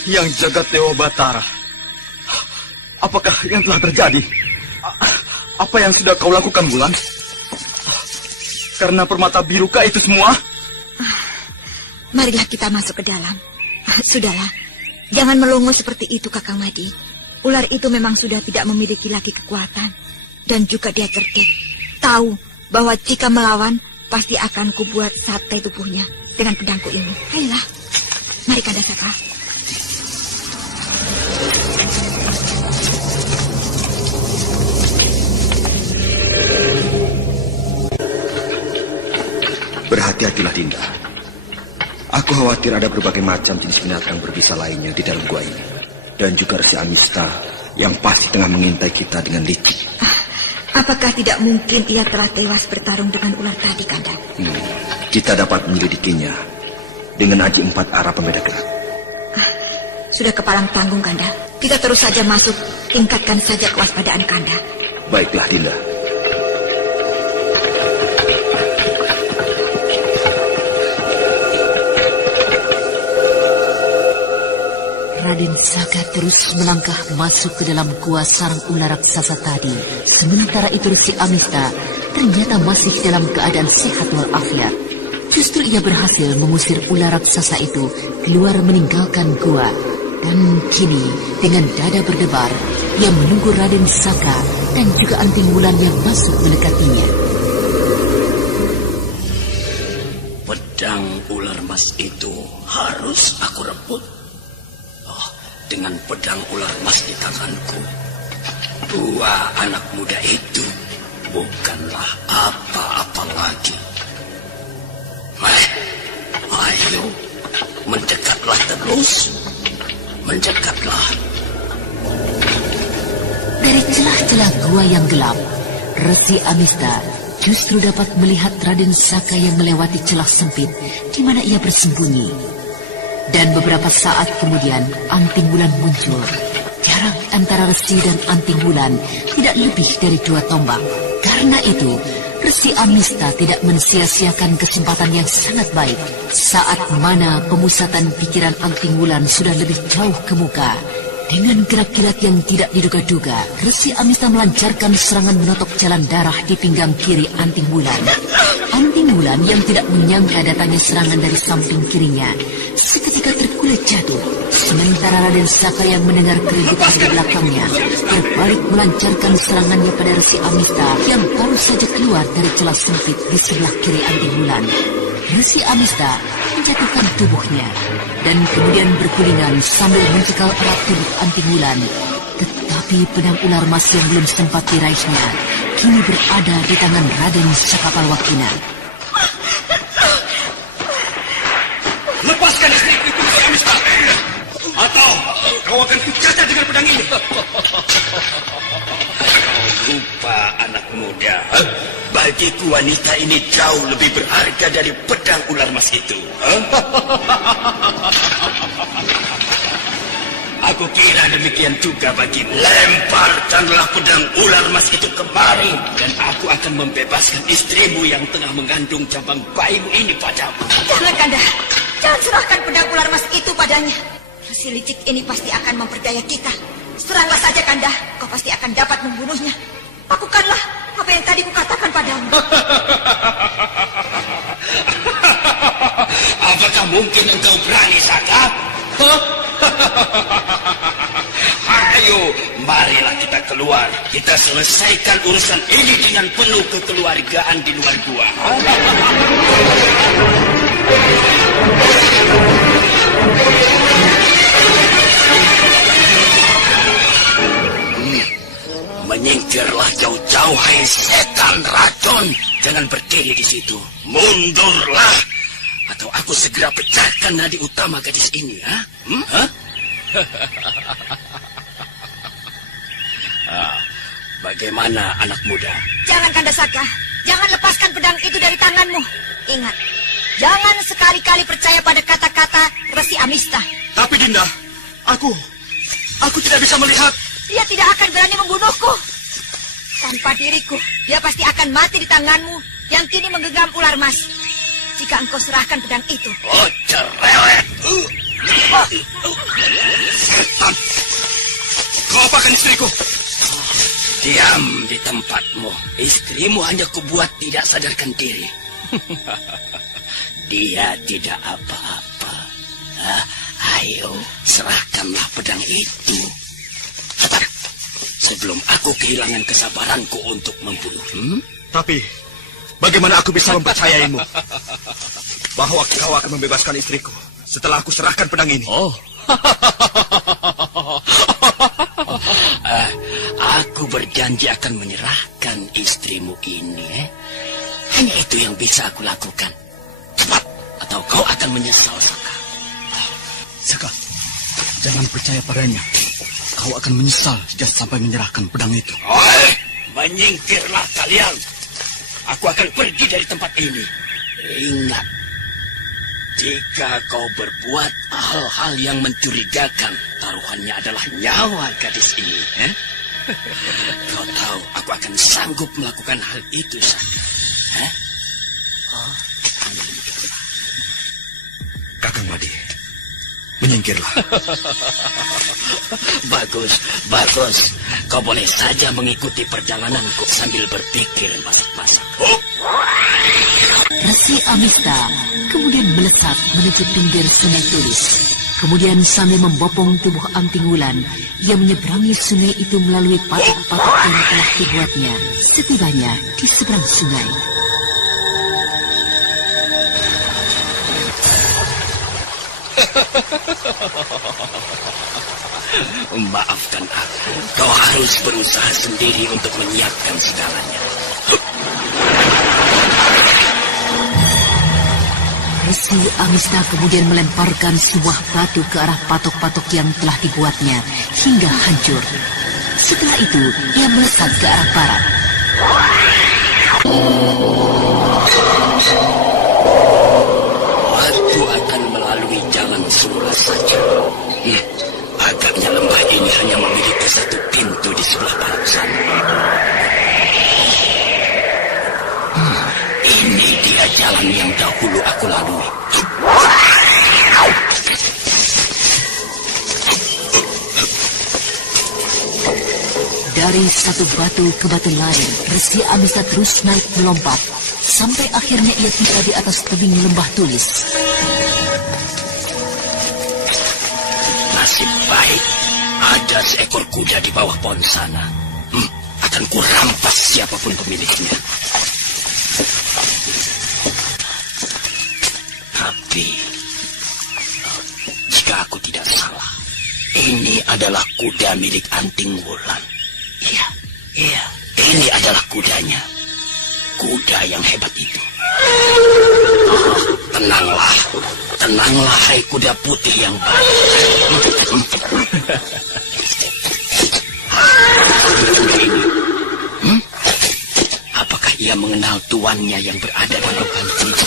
yang jaga Dewa Batara. Apakah yang telah terjadi? Apa yang sudah kau lakukan, Wulan? Karena permata birukah itu semua? Marilah kita masuk ke dalam. Sudahlah, Jangan melongo seperti itu, Kakang Madi. Ular itu memang sudah tidak memiliki lagi kekuatan. Dan juga dia cerdik. Tahu bahwa jika melawan, pasti akan kubuat sate tubuhnya dengan pedangku ini. Ayolah, mari Kanda Saka. Berhati-hatilah, Dinda. Aku khawatir ada berbagai macam jenis binatang berbisa lainnya di dalam gua ini. Dan juga Resi Amista yang pasti tengah mengintai kita dengan licik. Apakah tidak mungkin ia telah tewas bertarung dengan ular tadi, Kanda? Kita dapat menyelidikinya dengan aji 4 arah pembeda gerak. Sudah kepalang tanggung, Kanda. Kita terus saja masuk, tingkatkan saja kewaspadaan Kanda. Baiklah, Dinda. Raden Saka terus melangkah masuk ke dalam gua sarang ular raksasa tadi. Sementara itu Resi Amista ternyata masih dalam keadaan sehat walafiat. Justru ia berhasil mengusir ular raksasa itu keluar meninggalkan gua. Dan kini dengan dada berdebar, ia menunggu Raden Saka dan juga Anting Wulan yang masuk mendekatinya. Pedang ular mas itu harus aku rebut. Dengan pedang ular mas di tanganku, dua anak muda itu bukanlah apa-apa lagi. Ayo, mendekatlah terus, mendekatlah. Dari celah-celah gua yang gelap, Resi Amista justru dapat melihat Raden Saka yang melewati celah sempit di mana ia bersembunyi. Dan beberapa saat kemudian Anting Wulan muncul. Jarak antara Resi dan Anting Wulan tidak lebih dari 2 tombak. Karena itu, Resi Amista tidak mensia-siakan kesempatan yang sangat baik. Saat mana pemusatan pikiran Anting Wulan sudah lebih jauh ke muka. Dengan gerak kilat yang tidak diduga-duga, Resi Amista melancarkan serangan menotok jalan darah di pinggang kiri Anting Wulan. Anting Wulan yang tidak menyangka datangnya serangan dari samping kirinya, seketika terkulit jatuh. Sementara Raden Saka yang mendengar keributan di belakangnya, berbalik melancarkan serangannya pada Resi Amista yang baru saja keluar dari celah sempit di sebelah kiri Anting Wulan. Resi Amista menjatuhkan tubuhnya dan kemudian bergulingan sambil mencekal erat tubuh Anting Wulan. Tetapi pedang ular mas yang belum sempat diraihnya kini berada di tangan Raden Sakapalwakuna. Lepaskan istriku itu, Resi Amista, atau kau akan kucacat dengan pedang ini. Kau lupa, anak muda. Bagiku wanita ini jauh lebih berharga dari pedang ular mas itu. Aku kira demikian juga bagimu. Lemparkanlah pedang ular mas itu kemari, dan aku akan membebaskan istrimu yang tengah mengandung cabang bayimu ini padamu. Jangan, Kanda. Jangan serahkan pedang ular mas itu padanya. Resi licik ini pasti akan memperdaya kita. Seranglah saja, Kanda. Kau pasti akan dapat membunuhnya. Lakukanlah apa yang tadi kukatakan padamu. Apakah mungkin engkau berani, Saka? Ayo, marilah kita keluar. Kita selesaikan urusan ini dengan penuh kekeluargaan di luar gua. Menyingkirlah jauh-jauh, hai setan racun. Jangan berdiri di situ. Mundurlah, atau aku segera pecahkan nadi utama gadis ini. Bagaimana, anak muda? Jangan, Kanda Saka. Jangan lepaskan pedang itu dari tanganmu. Ingat, jangan sekali-kali percaya pada kata-kata Resi Amista. Tapi Dinda, aku tidak bisa melihat. Dia tidak akan berani membunuhku. Tanpa diriku, dia pasti akan mati di tanganmu yang kini menggenggam ular mas. Jika engkau serahkan pedang itu. Oh, cerewet. Setan. Kau apakan istriku? Diam di tempatmu. Istrimu hanya kubuat tidak sadarkan diri. Dia tidak apa-apa. Ayo, serahkanlah pedang itu. Cepat, sebelum aku kehilangan kesabaranku untuk membunuh. Tapi, bagaimana aku bisa mempercayaimu bahwa kau akan membebaskan istriku setelah aku serahkan pedang ini? Oh, aku berjanji akan menyerahkan istrimu ini. Hanya itu yang bisa aku lakukan. Cepat, atau kau akan menyesal, Saka. Saka, jangan percaya padanya. Kau akan menyesal jika sampai menyerahkan pedang itu. Menyingkirlah kalian. Aku akan pergi dari tempat ini. Ingat, jika kau berbuat hal-hal yang mencurigakan, taruhannya adalah nyawa gadis ini. Kau tahu aku akan sanggup melakukan hal itu, Saka. Kakang Madi, menyingkirlah. Bagus. Kau boleh saja mengikuti perjalananku sambil berpikir masak-masak. Resi Amista kemudian melesat menuju pinggir Sungai Tulis. Kemudian sambil membopong tubuh Anting Wulan, ia menyeberangi sungai itu melalui patok-patok yang telah dibuatnya. Setibanya di seberang sungai, maafkan aku. Kau harus berusaha sendiri untuk menyiapkan segalanya. Resi Amista kemudian melemparkan sebuah batu ke arah patok-patok yang telah dibuatnya hingga hancur. Setelah itu, ia melesat ke arah barat. Aku akan melalui jalan semula saja. Agaknya lembah ini hanya memiliki satu pintu di sebelah barat sana. Ini dia jalan yang dahulu aku lalui. Dari satu batu ke batu lain, Resi Amista terus naik melompat, sampai akhirnya ia tiba di atas tebing lembah Tulis. Nasib baik, ada seekor kuda di bawah pohon sana. Akan kurampas siapapun pemiliknya. Tapi, jika aku tidak salah, ini adalah kuda milik Anting Wulan. Iya, ini adalah kudanya. Kuda yang hebat itu. Tenanglah, hai kuda putih yang baik. Apakah ia mengenal tuannya yang berada di lubang ini?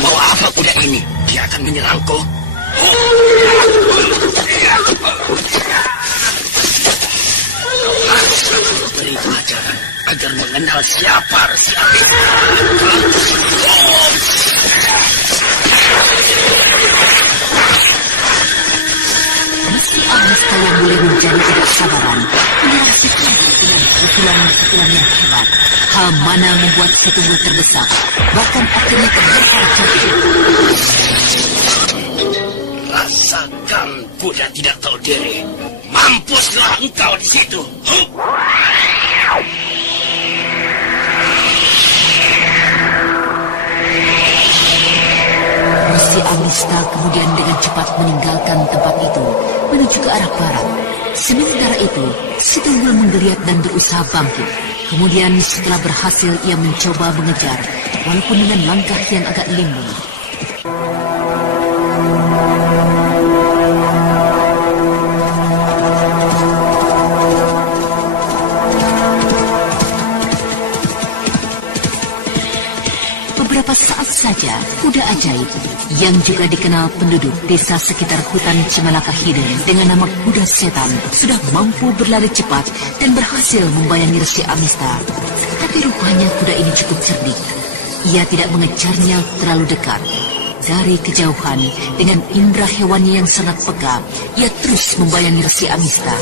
Mau apa kuda ini? Dia akan menyerangku. Harus beri pelajaran agar mengenal siapa Resi Amista. Resi Amista yang mulai menjadi tidak sabaran menyerang si kuda dengan pukulan-pukulan yang hebat. Hal mana membuat si tubuh terdesak, bahkan akhirnya terlempar jatuh. Rasakan kuda tidak tahu diri. Mampuslah engkau di situ. Resi Amista kemudian dengan cepat meninggalkan tempat itu menuju ke arah barat. Sementara itu, si Tunggul menggeliat dan berusaha bangkit. Kemudian setelah berhasil ia mencoba mengejar, walaupun dengan langkah yang agak limbung. Beberapa saat saja, kuda ajaib yang juga dikenal penduduk desa sekitar hutan Cimalaka Hidden dengan nama kuda setan sudah mampu berlari cepat dan berhasil membayangi Resi Amista. Tapi rupanya kuda ini cukup cerdik. Ia tidak mengejarnya terlalu dekat. Dari kejauhan, dengan indera hewannya yang sangat peka, ia terus membayangi Resi Amista.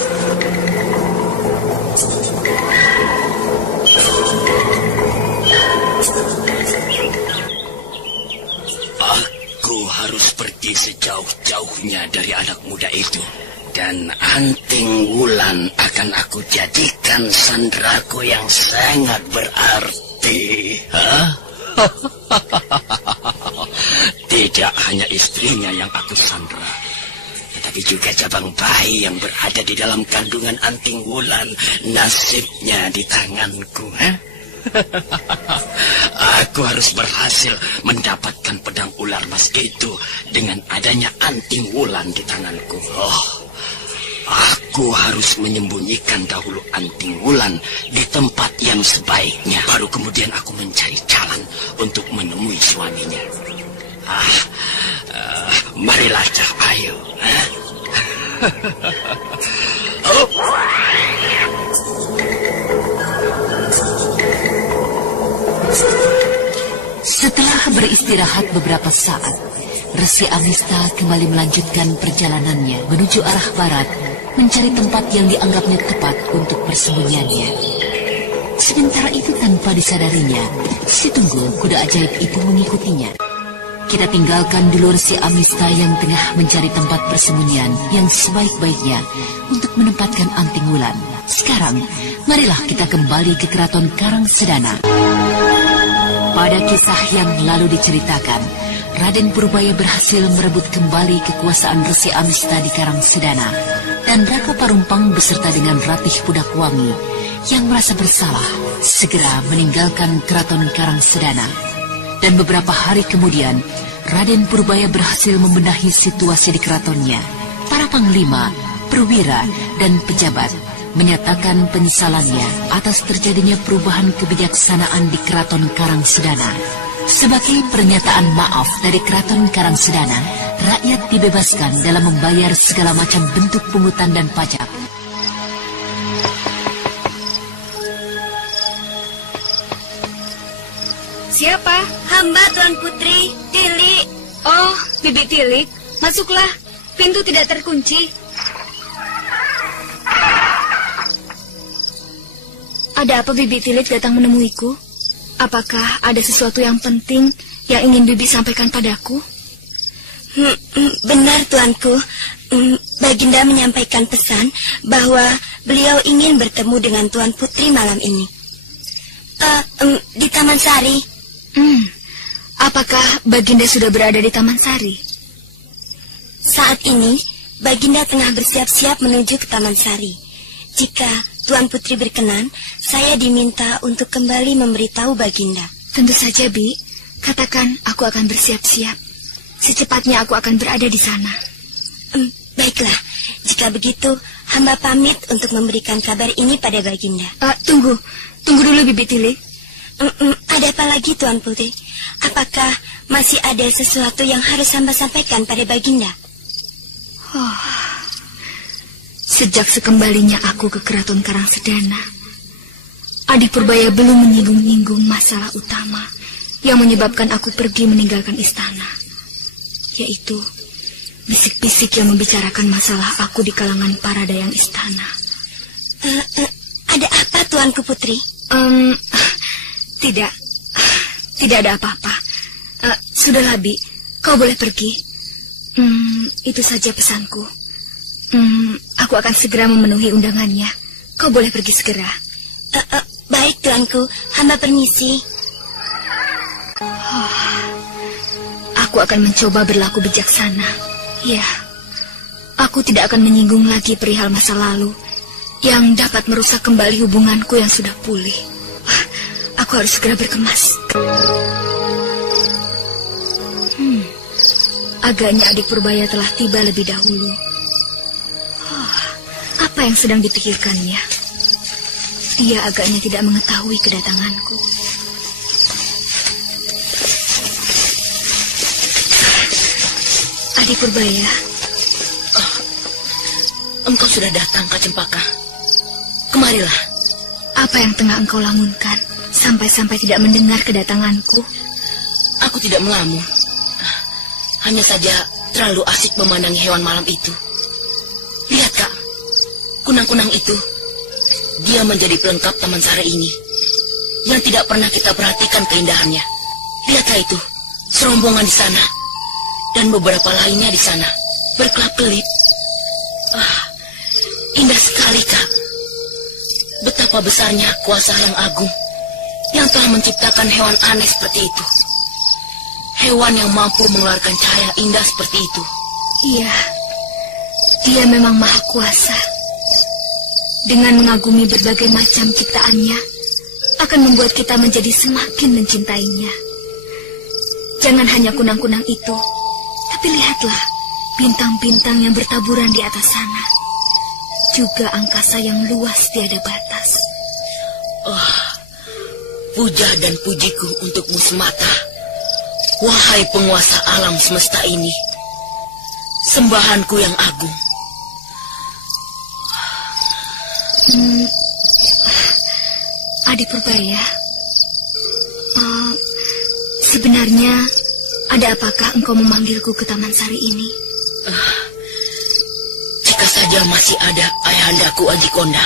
pergi sejauh-jauhnya dari anak muda itu. Dan anting wulan akan aku jadikan sandraku yang sangat berarti. Tidak hanya istrinya yang aku sandra, tetapi juga cabang bayi yang berada di dalam kandungan anting wulan nasibnya di tanganku. Aku harus berhasil mendapatkan pedang ular mas itu dengan adanya anting wulan di tanganku. Aku harus menyembunyikan dahulu anting wulan di tempat yang sebaiknya. Baru kemudian aku mencari jalan untuk menemui suaminya. Marilah Cah, ayo. Setelah beristirahat beberapa saat, Resi Amista kembali melanjutkan perjalanannya menuju arah barat, mencari tempat yang dianggapnya tepat untuk persembunyiannya. Sementara itu tanpa disadarinya, si Tunggul kuda ajaib itu mengikutinya. Kita tinggalkan dulu Resi Amista yang tengah mencari tempat persembunyian yang sebaik-baiknya untuk menempatkan anting wulan. Sekarang, marilah kita kembali ke Keraton Karangsedana. Pada kisah yang lalu diceritakan, Raden Purbaya berhasil merebut kembali kekuasaan Resi Amista di Karangsedana, dan Raka Parumpang beserta dengan Ratih Pudakwangi yang merasa bersalah segera meninggalkan Keraton Karangsedana. Dan beberapa hari kemudian, Raden Purbaya berhasil membenahi situasi di keratonnya. Para panglima, perwira, dan pejabat menyatakan penyesalannya atas terjadinya perubahan kebijaksanaan di Keraton Karangsedana. Sebagai pernyataan maaf dari Keraton Karangsedana, rakyat dibebaskan dalam membayar segala macam bentuk pungutan dan pajak. Siapa? Hamba Tuan Putri, Tilik. Oh, Bibi Tilik, masuklah. Pintu tidak terkunci. Ada apa Bibi Tilik datang menemuiku? Apakah ada sesuatu yang penting yang ingin Bibi sampaikan padaku? Benar, Tuanku. Baginda menyampaikan pesan bahwa beliau ingin bertemu dengan Tuan Putri malam ini. Di Taman Sari. Apakah Baginda sudah berada di Taman Sari? Saat ini, Baginda tengah bersiap-siap menuju ke Taman Sari. Jika Tuan Putri berkenan, saya diminta untuk kembali memberitahu Baginda. Tentu saja, Bi. Katakan aku akan bersiap-siap. Secepatnya aku akan berada di sana. Baiklah, jika begitu, hamba pamit untuk memberikan kabar ini pada Baginda. Tunggu dulu, Bibi Tilik. Ada apa lagi, Tuan Putri? Apakah masih ada sesuatu yang harus hamba sampaikan pada Baginda? Sejak sekembalinya aku ke Keraton Karangsedana, Adik Purbaya belum menyinggung-nyinggung masalah utama yang menyebabkan aku pergi meninggalkan istana, yaitu bisik-bisik yang membicarakan masalah aku di kalangan para dayang istana. Ada apa, Tuanku Putri? Tidak ada apa-apa. Sudahlah, Bi, kau boleh pergi. Itu saja pesanku. Aku akan segera memenuhi undangannya. Kau boleh pergi segera. Baik, Tuanku. Hamba permisi. Aku akan mencoba berlaku bijaksana. Ya, aku tidak akan menyinggung lagi perihal masa lalu yang dapat merusak kembali hubunganku yang sudah pulih. Aku harus segera berkemas. Agaknya Adik Purbaya telah tiba lebih dahulu. Apa yang sedang dipikirkannya? Dia agaknya tidak mengetahui kedatanganku. Adik Purbaya. Engkau sudah datang, Kak Cempaka. Kemarilah. Apa yang tengah engkau lamunkan sampai-sampai tidak mendengar kedatanganku? Aku tidak melamun. Hanya saja terlalu asik memandangi hewan malam itu. Lihat, Kak. Kunang-kunang itu. Dia menjadi pelengkap Taman Sari ini. Yang tidak pernah kita perhatikan keindahannya. Lihatlah itu. Serombongan di sana. dan beberapa lainnya di sana berkelap-kelip. Indah sekali, Kak. Betapa besarnya kuasa yang agung yang telah menciptakan hewan aneh seperti itu. Hewan yang mampu mengeluarkan cahaya indah seperti itu. Iya, dia memang maha kuasa. Dengan mengagumi berbagai macam ciptaannya, akan membuat kita menjadi semakin mencintainya. Jangan hanya kunang-kunang itu, tapi lihatlah bintang-bintang yang bertaburan di atas sana. Juga angkasa yang luas tiada batas. Puja dan pujiku untukmu semata, wahai penguasa alam semesta ini. Sembahanku yang agung. Adi Purbaya, sebenarnya ada apakah engkau memanggilku ke Taman Sari ini? Jika saja masih ada ayahandaku Ajikonda,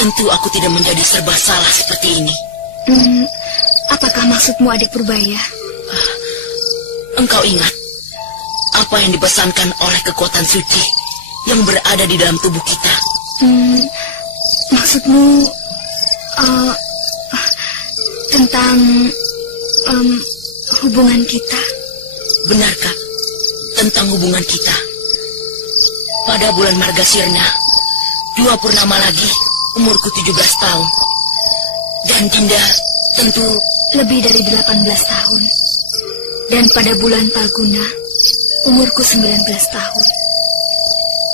tentu aku tidak menjadi serba salah seperti ini. Apakah maksudmu, Adik Purbaya? Engkau ingat apa yang dipesankan oleh kekuatan suci yang berada di dalam tubuh kita? Maksudmu tentang hubungan kita? Benar, Kak, tentang hubungan kita. Pada bulan Margasirna, 2 purnama lagi, umurku 17 tahun. Dan Dinda tentu lebih dari 18 tahun. Dan pada bulan Palguna, umurku 19 tahun.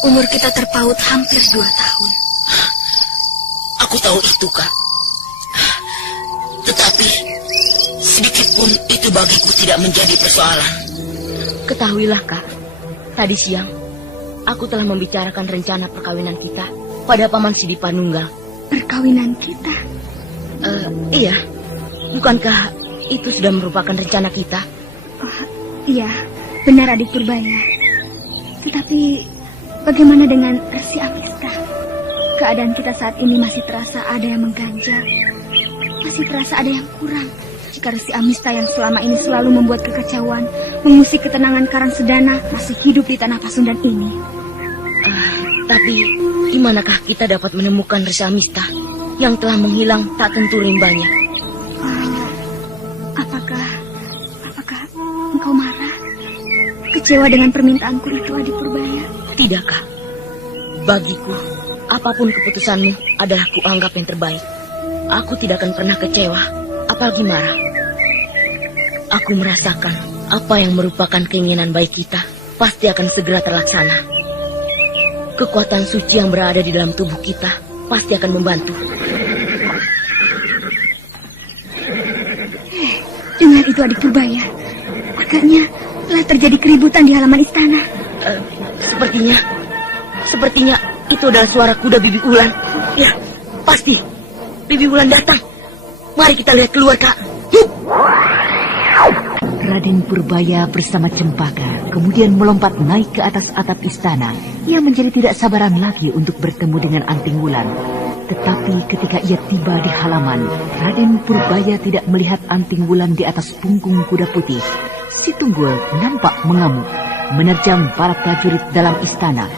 Umur kita terpaut hampir 2 tahun. Aku tahu itu, Kak. Tetapi sedikit pun itu bagiku tidak menjadi persoalan. Ketahuilah, Kak, tadi siang aku telah membicarakan rencana perkawinan kita pada Paman Sidipanunggal. Perkawinan kita? Iya. Bukankah itu sudah merupakan rencana kita? Iya, benar Adik Purbaya. Tetapi bagaimana dengan Resi Amista? Keadaan kita saat ini masih terasa ada yang mengganjal. Masih terasa ada yang kurang. Jika Resi Amista yang selama ini selalu membuat kekacauan, mengusik ketenangan Karangsedana, masih hidup di tanah Pasundan ini. Tapi dimanakah kita dapat menemukan Resi Amista yang telah menghilang tak tentu rimbanya? Apakah engkau marah? Kecewa dengan permintaanku itu, Adik Purbaya? Tidak, Kak. Bagiku, apapun keputusanmu adalah kuanggap yang terbaik. Aku tidak akan pernah kecewa, apalagi marah. Aku merasakan apa yang merupakan keinginan baik kita pasti akan segera terlaksana. Kekuatan suci yang berada di dalam tubuh kita pasti akan membantu. Dengar itu, Adik Purbaya. Agaknya telah terjadi keributan di halaman istana. Sepertinya itu adalah suara kuda Bibi Ulan. Ya, pasti Bibi Ulan datang. Mari kita lihat keluar, Kak. Yuk. Raden Purbaya bersama Cempaka kemudian melompat naik ke atas atap istana. Ia menjadi tidak sabaran lagi untuk bertemu dengan Anting Wulan. Tetapi ketika ia tiba di halaman, Raden Purbaya tidak melihat Anting Wulan di atas punggung kuda putih. Si Tunggul nampak mengamuk, menerjang para prajurit dalam istana.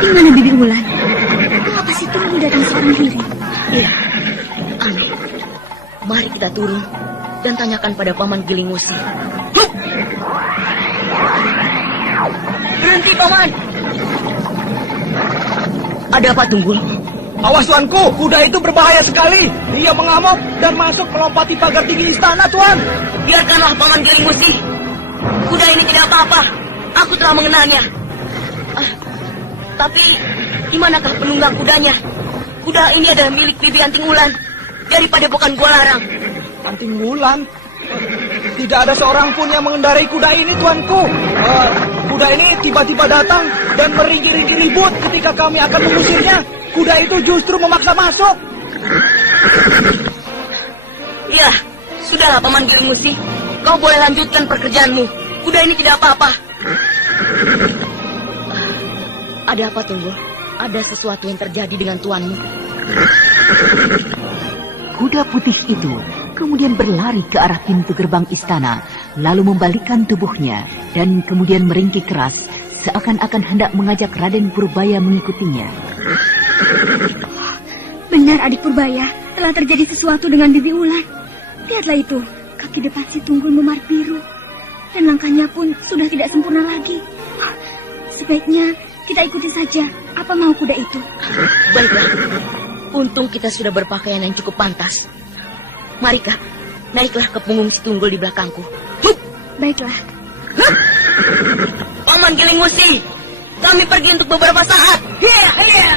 Di mana Bibi Wulan? Mengapa si Tunggul datang seorang diri? Iya, aneh. Mari kita turun dan tanyakan pada Paman Gilingusi. Berhenti, Paman! Ada apa, Tunggul? Awas, Tuanku, kuda itu berbahaya sekali. Dia mengamuk dan masuk melompati pagar tinggi istana, Tuan. Biarkanlah Paman Gilingusi. Kuda ini tidak apa-apa. Aku telah mengenalnya. Tapi di manakah penunggang kudanya? Kuda ini adalah milik Bibi Anting Wulan dari Padepokan Gua Larang. Anting Wulan? Tidak ada seorang pun yang mengendarai kuda ini, Tuanku. Kuda ini tiba-tiba datang dan meringkir-ringkir ribut ketika kami akan mengusirnya. Kuda itu justru memaksa masuk. Iya, sudahlah Paman Gilingusi. Kau boleh lanjutkan pekerjaanmu. Kuda ini tidak apa-apa. Ada apa, Tunggul? Ada sesuatu yang terjadi dengan tuanmu? Kuda putih itu kemudian berlari ke arah pintu gerbang istana, lalu membalikkan tubuhnya dan kemudian meringkik keras, seakan-akan hendak mengajak Raden Purbaya mengikutinya. Benar, Adik Purbaya, telah terjadi sesuatu dengan Bibi Ulan. Lihatlah itu, kaki depan si Tunggul memar biru, dan langkahnya pun sudah tidak sempurna lagi. Sebaiknya kita ikuti saja apa mau kuda itu. Baiklah, untung kita sudah berpakaian yang cukup pantas. Mari, Kak, naiklah ke punggung si Tunggul di belakangku. Hup! Baiklah. Hup! Paman Giling Musi, kami pergi untuk beberapa saat. Hiya, hiya!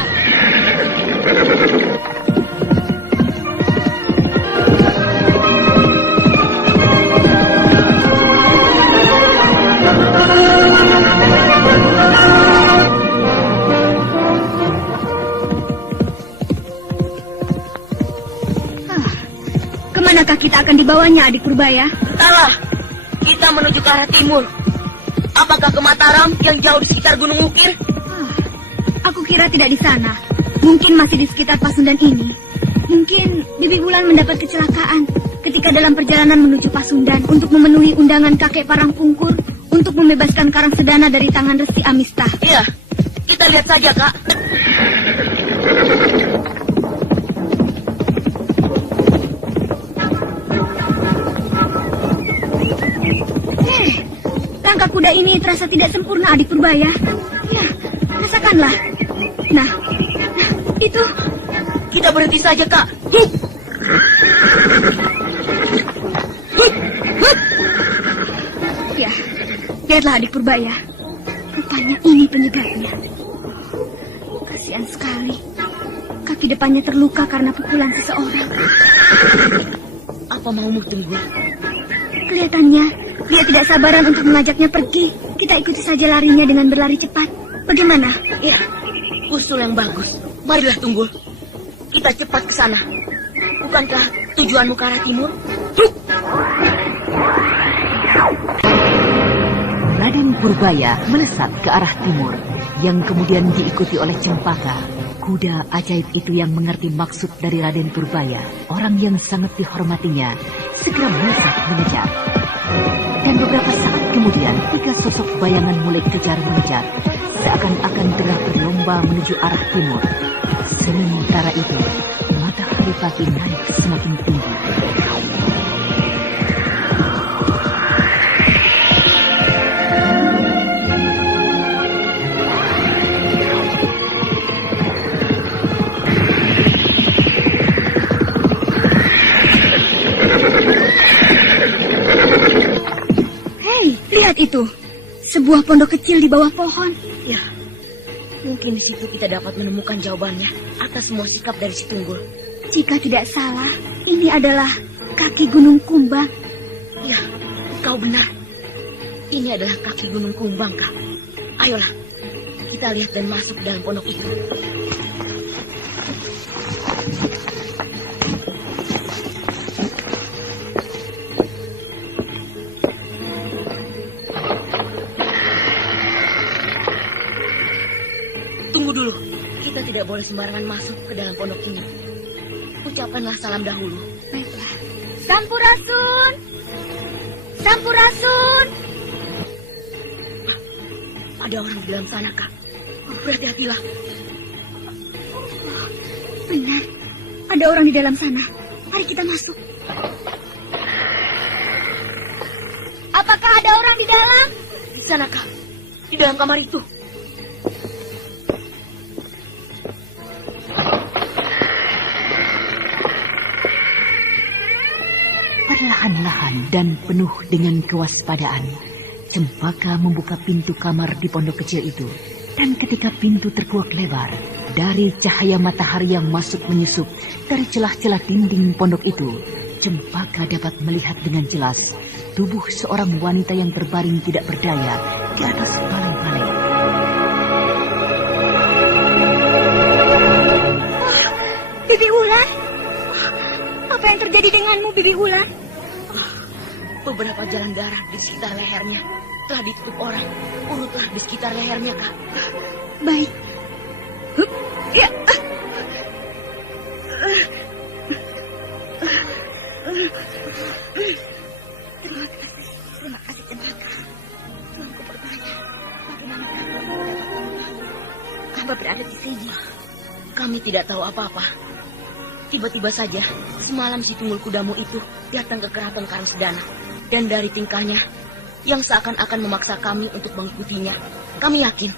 Kemanakah kita akan dibawanya, Adik Purbaya? Entahlah, kita menuju ke arah timur. Apakah ke Mataram yang jauh di sekitar Gunung Ukir? Aku kira tidak di sana. Mungkin masih di sekitar Pasundan ini. Mungkin Bibi Ulan mendapat kecelakaan ketika dalam perjalanan menuju Pasundan untuk memenuhi undangan kakek Parangpungkur untuk membebaskan Karangsedana dari tangan Resi Amistah. Iya, kita lihat saja, Kak. Langkah kuda ini terasa tidak sempurna, Adik Purbaya. Ya, rasakanlah. Nah, itu. Kita berhenti saja, Kak. Ya, lihatlah Adik Purbaya. Rupanya ini penyebabnya. Kasihan sekali. Kaki depannya terluka karena pukulan seseorang. Apa maumu, Tunggul? Kelihatannya dia tidak sabaran untuk mengajaknya pergi. Kita ikuti saja larinya dengan berlari cepat. Bagaimana? Ya, usul yang bagus. Marilah, Tunggul. Kita cepat ke sana. Bukankah tujuanmu ke arah timur? Raden Purbaya melesat ke arah timur, yang kemudian diikuti oleh Cempaka. Kuda ajaib itu yang mengerti maksud dari Raden Purbaya, orang yang sangat dihormatinya, segera melesat mengejar. Dan beberapa saat kemudian, 3 sosok bayangan mulai kejar-mengejar, seakan-akan tengah berlomba menuju arah timur. Sementara itu, matahari pagi naik semakin tinggi. Lihat itu, sebuah pondok kecil di bawah pohon. Ya, mungkin di situ kita dapat menemukan jawabannya atas semua sikap dari si Tunggul. Jika tidak salah, ini adalah kaki Gunung Kumbang. Ya, kau benar. Ini adalah kaki Gunung Kumbang, Kak. Ayolah, kita lihat dan masuk ke dalam pondok itu. Tidak boleh sembarangan masuk ke dalam pondok ini. Ucapkanlah salam dahulu. Baiklah. Sampurasun! Sampurasun! Ada orang di dalam sana, Kak. Berhati-hatilah. Benar. Ada orang di dalam sana. Mari kita masuk. Apakah ada orang di dalam? Di sana, Kak. Di dalam kamar itu. Perlahan-lahan dan penuh dengan kewaspadaan, Cempaka membuka pintu kamar di pondok kecil itu. Dan ketika pintu terkuak lebar, dari cahaya matahari yang masuk menyusup dari celah-celah dinding pondok itu, Cempaka dapat melihat dengan jelas tubuh seorang wanita yang terbaring tidak berdaya di atas balai-balai. Bibi Ulan? Apa yang terjadi denganmu, Bibi Ulan? Beberapa jalan darah di sekitar lehernya telah ditutup orang. Urutlah di sekitar lehernya, Kak. Baik. Ya. Terima kasih Cempaka. Tuanku Purbaya, bagaimana hamba berada di sini? Kami tidak tahu apa-apa. Tiba-tiba saja, semalam si tunggul kudamu itu datang ke keraton Karangsedana. Dan dari tingkahnya, yang seakan-akan memaksa kami untuk mengikutinya, kami yakin,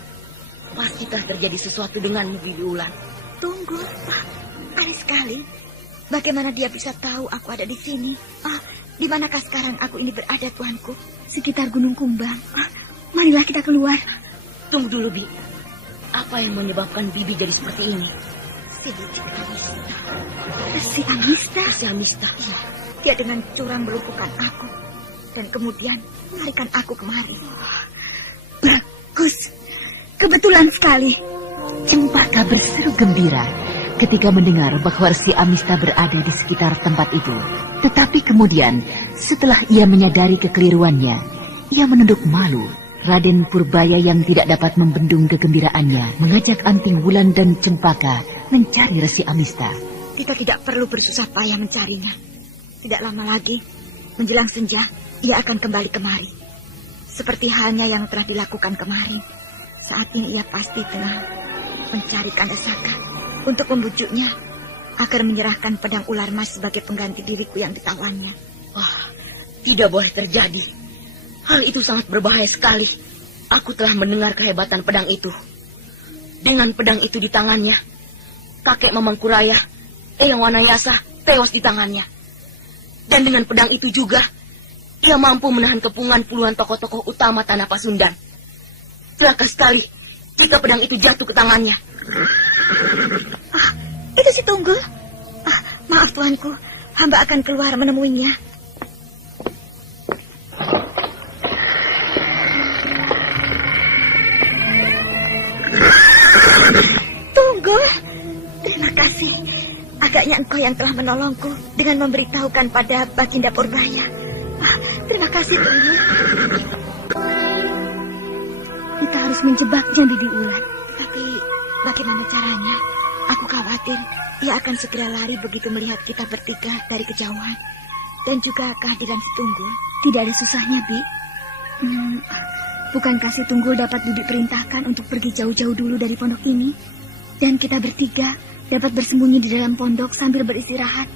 pasti telah terjadi sesuatu denganmu, Bibi Ulan. Tunggul? Aneh sekali. Bagaimana dia bisa tahu aku ada di sini? Di manakah sekarang aku ini berada, tuanku? Sekitar Gunung Kumbang. Marilah kita keluar. Tunggu dulu, Bi. Apa yang menyebabkan Bibi jadi seperti ini? Si Amista. Si Amista. Iya, dia dengan curang melumpuhkan aku. Dan kemudian melarikan aku kemari. Bagus. Kebetulan sekali. Cempaka berseru gembira ketika mendengar bahwa Resi Amista berada di sekitar tempat itu. Tetapi kemudian, setelah ia menyadari kekeliruannya, ia menunduk malu. Raden Purbaya yang tidak dapat membendung kegembiraannya mengajak Anting Wulan dan Cempaka mencari Resi Amista. Kita tidak perlu bersusah payah mencarinya. Tidak lama lagi, menjelang senja, ia akan kembali kemari. Seperti halnya yang telah dilakukan kemarin. Saat ini ia pasti tengah mencari Kandasaka untuk membujuknya agar menyerahkan pedang ular mas sebagai pengganti diriku yang ditawannya. Wah, tidak boleh terjadi. Hal itu sangat berbahaya sekali. Aku telah mendengar kehebatan pedang itu. Dengan pedang itu di tangannya, kakek Mamangkuraya, Eyang Wanayasa tewas di tangannya. Dan dengan pedang itu juga, ia mampu menahan kepungan puluhan tokoh-tokoh utama tanah Pasundan. Celaka sekali jika pedang itu jatuh ke tangannya. Itu si Tunggul. Maaf tuanku, hamba akan keluar menemuinya. Tunggul, terima kasih. Agaknya engkau yang telah menolongku dengan memberitahukan pada Baginda Purbaya. Terima kasih, Tunggul. Kita harus menjebaknya, Bibi Ulan. Tapi bagaimana caranya? Aku khawatir ia akan segera lari begitu melihat kita bertiga dari kejauhan. Dan juga kehadiran si Tunggul. Tidak ada susahnya, Bi. Bukankah si Tunggul dapat Bibi perintahkan untuk pergi jauh-jauh dulu dari pondok ini? Dan kita bertiga dapat bersembunyi di dalam pondok sambil beristirahat.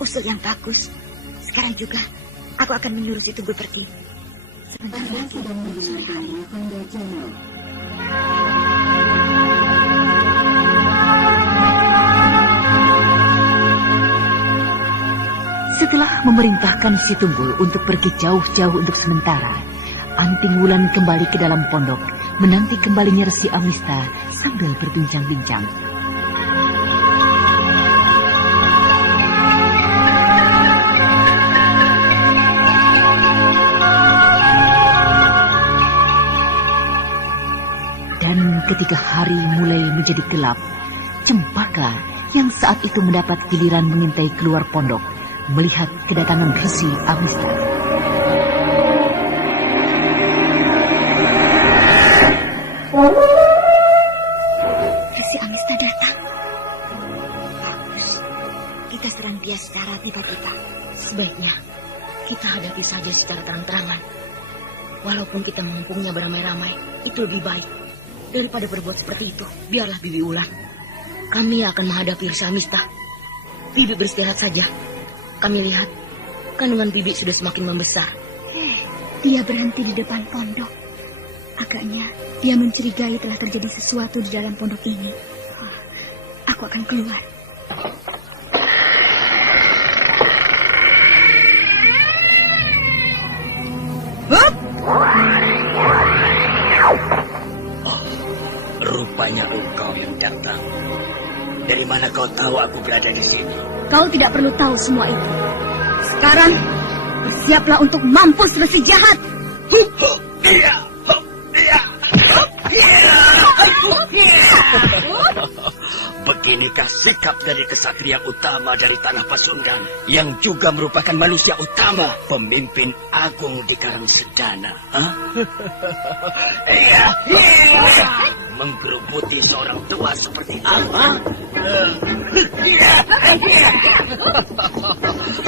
Usul yang bagus. Sekarang juga aku akan menyuruh si Tunggul pergi. Sebentar lagi sore hari. Setelah memerintahkan si Tunggul untuk pergi jauh-jauh untuk sementara, Anting Wulan kembali ke dalam pondok, menanti kembalinya Resi Amista sambil berbincang-bincang. Dan ketika hari mulai menjadi gelap, Cempaka yang saat itu mendapat giliran mengintai keluar pondok, melihat kedatangan Resi Amista. Resi Amista datang. Bagus. Kita serang dia secara tiba-tiba. Sebaiknya kita hadapi saja secara terang-terangan. Walaupun kita mengumpungnya beramai-ramai, itu lebih baik daripada berbuat seperti itu. Biarlah Bibi Ulan. Kami akan menghadapi Resi Amista. Bibi beristirahat saja. Kami lihat kandungan Bibi sudah semakin membesar. Dia berhenti di depan pondok. Agaknya dia mencurigai telah terjadi sesuatu di dalam pondok ini. Aku akan keluar. Rupanya engkau yang datang. Dari mana kau tahu aku berada di sini? Kau tidak perlu tahu semua itu. Sekarang bersiaplah untuk mampus Resi jahat. Beginikah sikap dari kesatria utama dari tanah Pasundan yang juga merupakan manusia utama, pemimpin agung di Karangsedana? Iya, menggerubuti seorang tua seperti apa?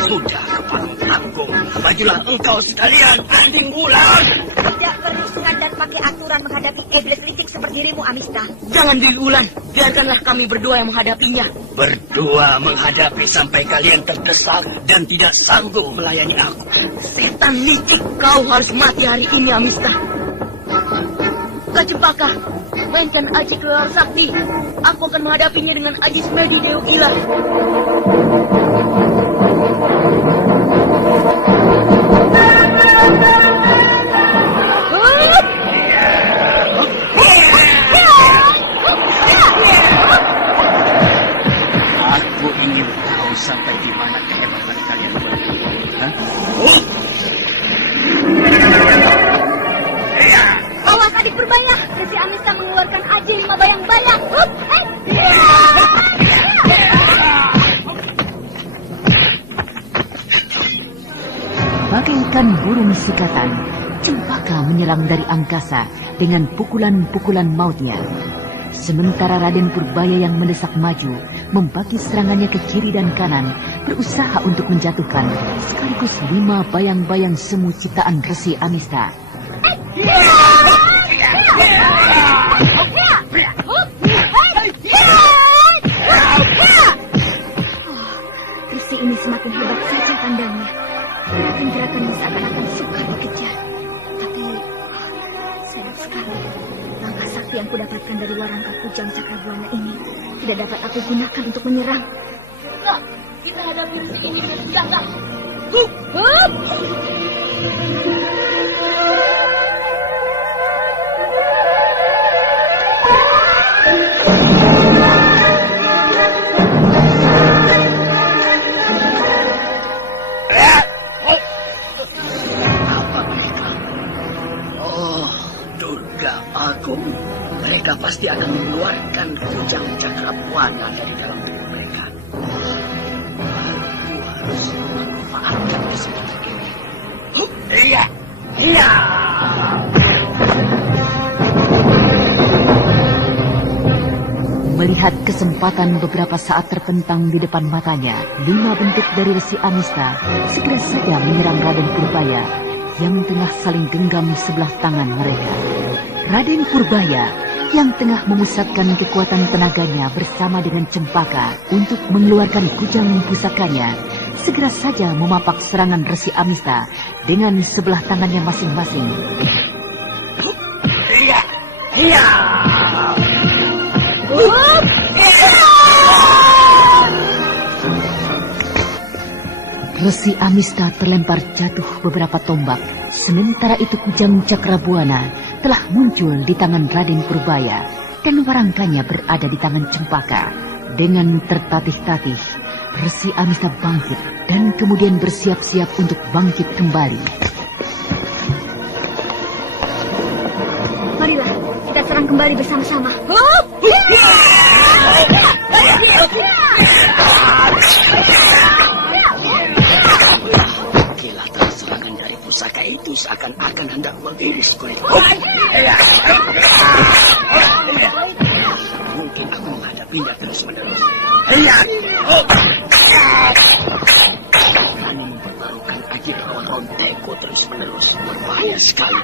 Sudah kepalang tanggung, majulah engkau sekalian, Anding Wulan. Tidak perlu sengat dan pakai aturan menghadapi iblis licik seperti dirimu, Amista. Jangan Dewi Wulan, biarkanlah kami berdua yang menghadapinya. Berdua menghadapi sampai kalian terdesak dan tidak sanggup melayani aku. Setan licik, kau harus mati hari ini, Amista. Kak Cempaka, mainkan Aji Keluar Sakti. Aku akan menghadapinya dengan Aji Smedi Dewa Gila. Aku ingin tahu sampai di mana kehebatan kalian berdua. Awas adik berbaya, Resi Amista mengeluarkan Aji 5 bayang-bayang. Bagaikan burung sikatan, Cempaka menyerang dari angkasa dengan pukulan-pukulan mautnya. Sementara Raden Purbaya yang mendesak maju, membagi serangannya ke kiri dan kanan, berusaha untuk menjatuhkan sekaligus 5 bayang-bayang semu ciptaan Resi Amista. Resi ini semakin hebat saja pandangnya. Gerakan-gerakannya seakan-akan suka dikejar. Tapi sayang sekali, langkah sakti yang kudapatkan dari Warangka Kujang Cakrabuana ini tidak dapat aku gunakan untuk menyerang. Nah, kita hadapi Resi ini dengan senjata. Mereka pasti akan mengeluarkan kujang Cakrabuana dari dalam tubuh mereka. Aku harus memanfaatkan kesempatan ini. Iya, iya. Melihat kesempatan beberapa saat terpentang di depan matanya, 5 bentuk dari Resi Amista segera saja menyerang Raden Purbaya yang tengah saling genggam sebelah tangan mereka. Raden Purbaya yang tengah memusatkan kekuatan tenaganya bersama dengan Cempaka untuk mengeluarkan kujang pusakanya, segera saja memapak serangan Resi Amista dengan sebelah tangannya masing-masing. Iya, iya. Resi Amista terlempar jatuh beberapa tombak, sementara itu kujang Cakrabuana telah muncul di tangan Raden Purbaya dan warangkanya berada di tangan Cempaka. Dengan tertatih-tatih, Resi Amista bangkit dan kemudian bersiap-siap untuk bangkit kembali. Marilah, kita serang kembali bersama-sama. Kilatan serangan dari pusaka itu seakan-akan hendak mengiris kulit. Mungkin aku menghadapinya terus-menerus. Berani mempertaruhkan Aji lawan Ronteku terus-menerus. Berbahaya sekali.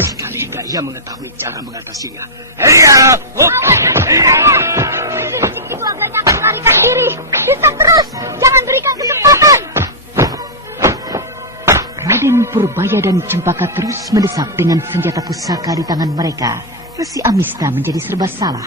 Sekali hingga ia mengetahui cara mengatasinya. Itu agaknya akan melarikan diri. Bisa terus, jangan berikan kesempatan. Raden Purbaya dan Cempaka terus mendesak dengan senjata pusaka di tangan mereka. Resi Amista menjadi serba salah.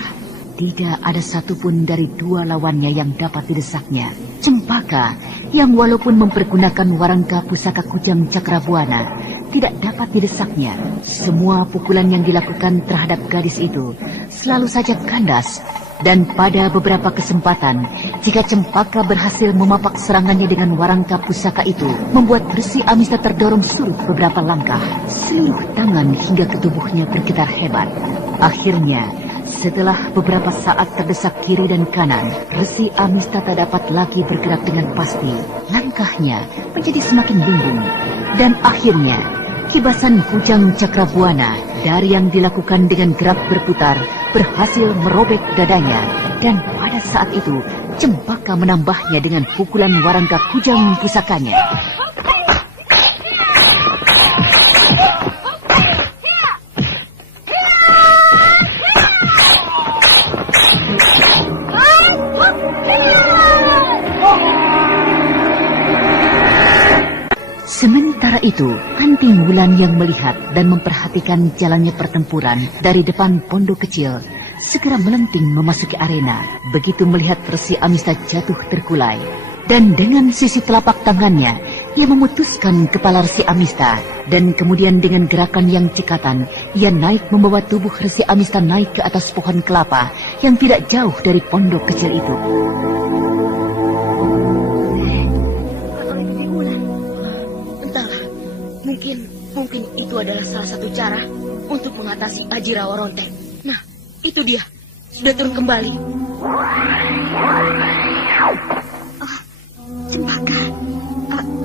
Tidak ada satupun dari 2 lawannya yang dapat didesaknya. Cempaka, yang walaupun mempergunakan warangka pusaka kujang Cakrabuana, tidak dapat didesaknya. Semua pukulan yang dilakukan terhadap gadis itu selalu saja kandas. Dan pada beberapa kesempatan, jika Cempaka berhasil memapak serangannya dengan warangka pusaka itu, membuat Resi Amista terdorong surut beberapa langkah. Seluruh tangan hingga ke tubuhnya bergetar hebat. Akhirnya, setelah beberapa saat terdesak kiri dan kanan, Resi Amista tak dapat lagi bergerak dengan pasti. Langkahnya menjadi semakin bingung. Dan akhirnya, kibasan kujang Cakrabuana dari yang dilakukan dengan gerak berputar berhasil merobek dadanya. Dan pada saat itu, Cempaka menambahnya dengan pukulan warangka kujang pusakanya. Sementara itu, Anting Wulan yang melihat dan memperhatikan jalannya pertempuran dari depan pondok kecil, segera melenting memasuki arena. Begitu melihat Resi Amista jatuh terkulai, dan dengan sisi telapak tangannya, ia memutuskan kepala Resi Amista, dan kemudian dengan gerakan yang cekatan, ia naik membawa tubuh Resi Amista naik ke atas pohon kelapa yang tidak jauh dari pondok kecil itu. Mungkin itu adalah salah satu cara untuk mengatasi Aji Rawa Ronteng. Nah, itu dia. Sudah turun kembali. Oh, Cempaka,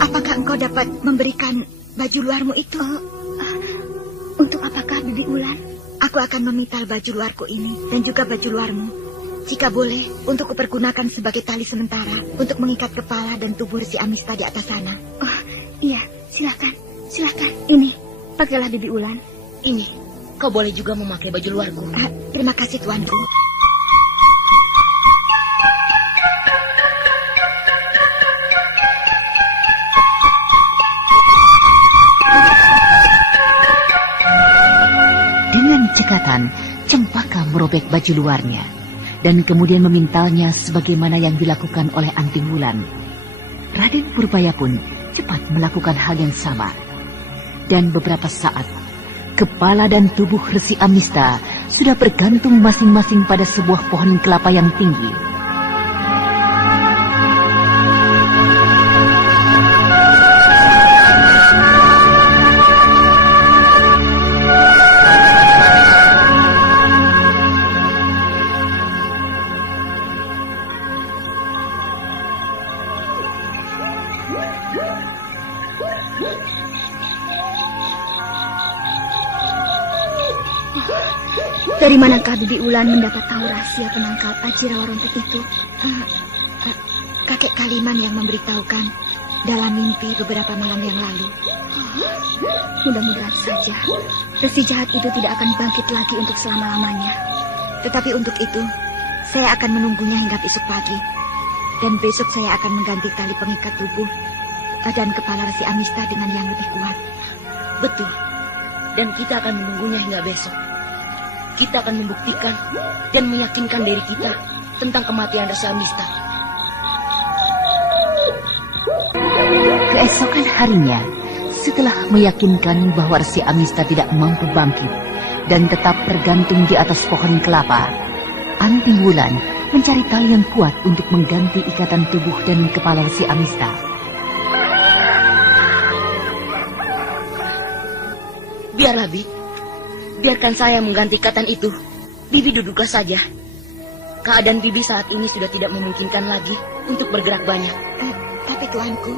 apakah engkau dapat memberikan baju luarmu itu? Untuk apakah, Bibi Wulan? Aku akan memintal baju luarku ini dan juga baju luarmu. Jika boleh, untuk kupergunakan sebagai tali sementara untuk mengikat kepala dan tubuh Resi Amista di atas sana. Oh, iya, silakan. Silakan, ini, pakailah Bibi Wulan. Ini, kau boleh juga memakai baju luarku. Terima kasih, tuanku. Dengan cekatan, Cempaka merobek baju luarnya, dan kemudian memintalnya sebagaimana yang dilakukan oleh Anting Wulan. Raden Purbaya pun cepat melakukan hal yang sama. Dan beberapa saat, kepala dan tubuh Resi Amista sudah bergantung masing-masing pada sebuah pohon kelapa yang tinggi. Dari manakah Bibi Wulan mendapat tahu rahasia penangkal Aji Rawa Ronteng itu? Kakek Kaliman yang memberitahukan dalam mimpi beberapa malam yang lalu. Mudah-mudahan saja resi jahat itu tidak akan bangkit lagi untuk selama-lamanya. Tetapi untuk itu, saya akan menunggunya hingga besok pagi. Dan besok saya akan mengganti tali pengikat tubuh dan kepala Resi Amista dengan yang lebih kuat. Betul. Dan kita akan menunggunya hingga besok. Kita akan membuktikan dan meyakinkan diri kita tentang kematian Resi Amista. Keesokan harinya, setelah meyakinkan bahwa Resi Amista tidak mampu bangkit dan tetap tergantung di atas pohon kelapa, Anting Wulan mencari tali yang kuat untuk mengganti ikatan tubuh dan kepala Resi Amista. Biarlah, Bi. Biarkan saya mengganti ikatan itu. Bibi duduklah saja. Keadaan Bibi saat ini sudah tidak memungkinkan lagi untuk bergerak banyak. Tapi tuanku...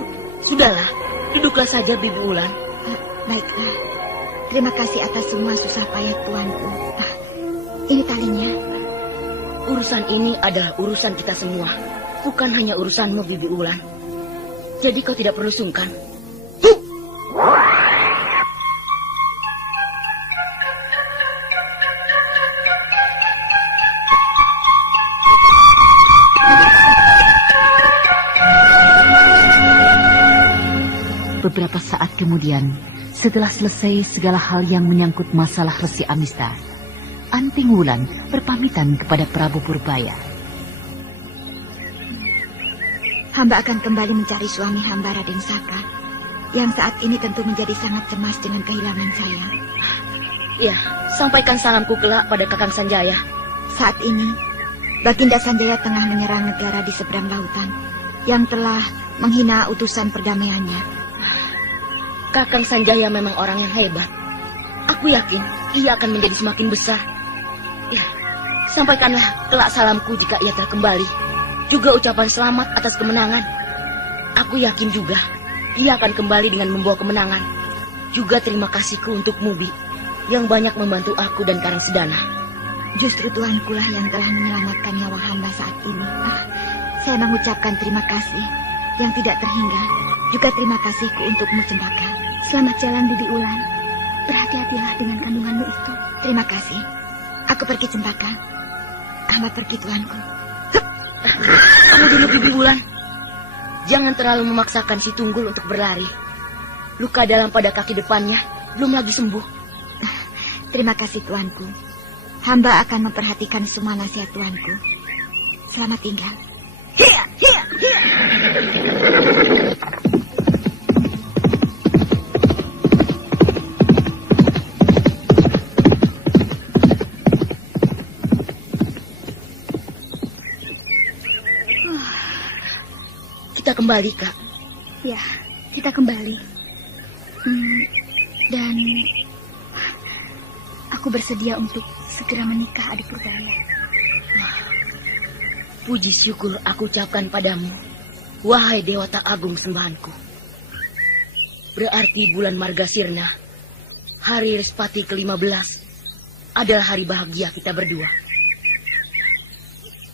Sudahlah, duduklah saja Bibi Wulan. Baiklah. Terima kasih atas semua susah payah tuanku. Ini talinya. Urusan ini adalah urusan kita semua. Bukan hanya urusanmu, Bibi Wulan. Jadi kau tidak perlu sungkan. Beberapa saat kemudian, setelah selesai segala hal yang menyangkut masalah Resi Amista, Anting Wulan berpamitan kepada Prabu Purbaya. Hamba akan kembali mencari suami hamba, Raden Saka, yang saat ini tentu menjadi sangat cemas dengan kehilangan saya. Ya, sampaikan salamku kelak pada Kakang Sanjaya. Saat ini, Baginda Sanjaya tengah menyerang negara di seberang lautan yang telah menghina utusan perdamaiannya. Kakang Sanjaya memang orang yang hebat. Aku yakin ia akan menjadi semakin besar Ya, sampaikanlah kelak salamku jika ia telah kembali. Juga ucapan selamat atas kemenangan. Aku yakin juga ia akan kembali dengan membawa kemenangan. Juga terima kasihku untuk Mubi yang banyak membantu aku dan Karang Sedana. Justru Tuanku lah yang telah menyelamatkan nyawa hamba saat ini. Saya mengucapkan terima kasih yang tidak terhingga. Juga terima kasihku untukmu, Cempaka. Selamat jalan, Bibi Ulan. Berhati-hatilah dengan kandunganmu itu. Terima kasih. Aku pergi, Cempaka. Hamba pergi, Tuanku. Tunggu dulu, Bibi Ulan. Jangan terlalu memaksakan si Tunggul untuk berlari. Luka dalam pada kaki depannya belum lagi sembuh. Terima kasih, Tuanku. Hamba akan memperhatikan semua nasihat Tuanku. Selamat tinggal. Hiya, hiya, hiya. Kita kembali, Kak. Ya, kita kembali. Dan aku bersedia untuk segera menikah, Adik Purbaya. Puji syukur aku ucapkan padamu, wahai Dewata Agung sembahanku. Berarti bulan Margasirna, hari Respati ke-15, adalah hari bahagia kita berdua.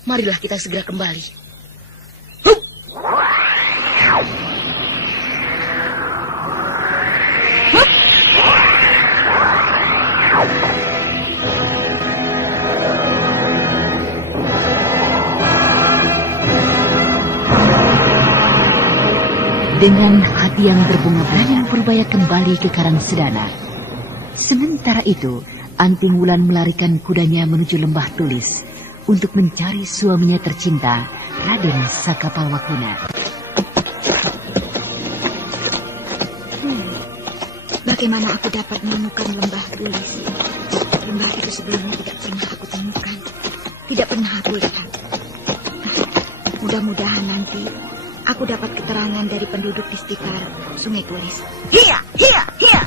Marilah kita segera kembali. Dengan hati yang berbunga-bunga, Raden Purbaya kembali ke Karang Sedana. Sementara itu, Anting Wulan melarikan kudanya menuju Lembah Tulis untuk mencari suaminya tercinta, Raden Sakapalwakuna. Bagaimana aku dapat menemukan Lembah Tulis? Lembah itu sebelumnya tidak pernah aku temukan, tidak pernah aku lihat. Mudah-mudahan nanti aku dapat keterangan dari penduduk di sekitar Sungai Tulis. Hiya, hiya, hiya.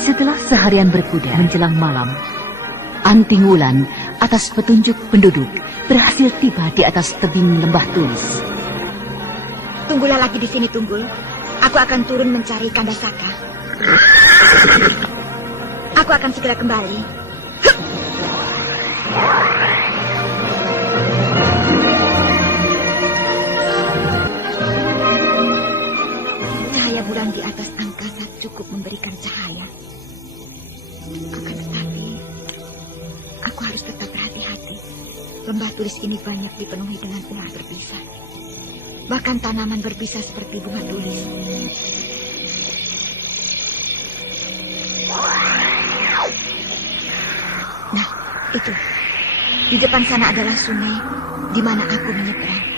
Setelah seharian berkuda menjelang malam, Anting Wulan atas petunjuk penduduk berhasil tiba di atas tebing Lembah Tulis. Tunggulah lagi di sini, Tunggul. Aku akan turun mencari Kandasaka. Aku akan segera kembali. Cahaya bulan di atas angkasa cukup memberikan cahaya. Akan tetapi, aku harus tetap berhati-hati. Lembah Tulis ini banyak dipenuhi dengan ular berbisa. Bahkan tanaman berbisa seperti bunga tulis. Nah, itu. Di depan sana adalah sungai di mana aku menyeberang.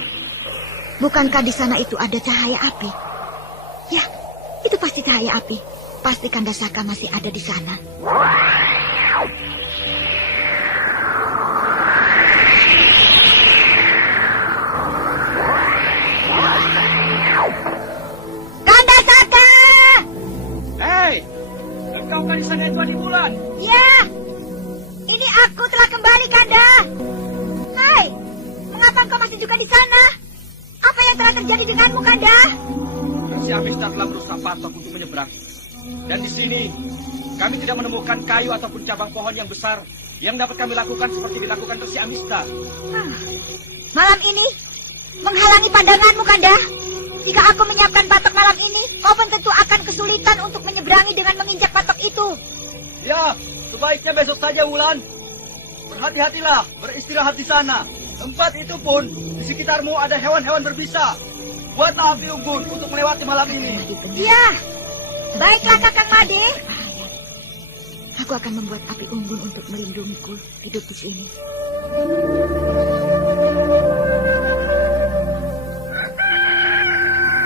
Bukankah di sana itu ada cahaya api? Ya, itu pasti cahaya api. Pasti Kandasaka masih ada di sana. Kandasaka! Hei, engkau kan di sana Tuan Bulan? Ya, ini aku telah kembali, Kanda. Hai, mengapa engkau masih juga di sana? Apa yang telah terjadi denganmu, Kanda? Si Amista telah merusak patok untuk menyeberang. Dan di sini, kami tidak menemukan kayu ataupun cabang pohon yang besar yang dapat kami lakukan seperti dilakukan Resi Amista. Malam ini, menghalangi pandanganmu, Kanda. Jika aku menyiapkan patok malam ini, kau pun tentu akan kesulitan untuk menyeberangi dengan menginjak patok itu. Ya, sebaiknya besok saja, Wulan. Berhati-hatilah, beristirahat di sana. Tempat itu pun, di sekitarmu ada hewan-hewan berbisa. Buatlah api unggun untuk melewati malam ini. Iya, baiklah Kakang Made. Aku akan membuat api unggun untuk melindungiku hidup di sini.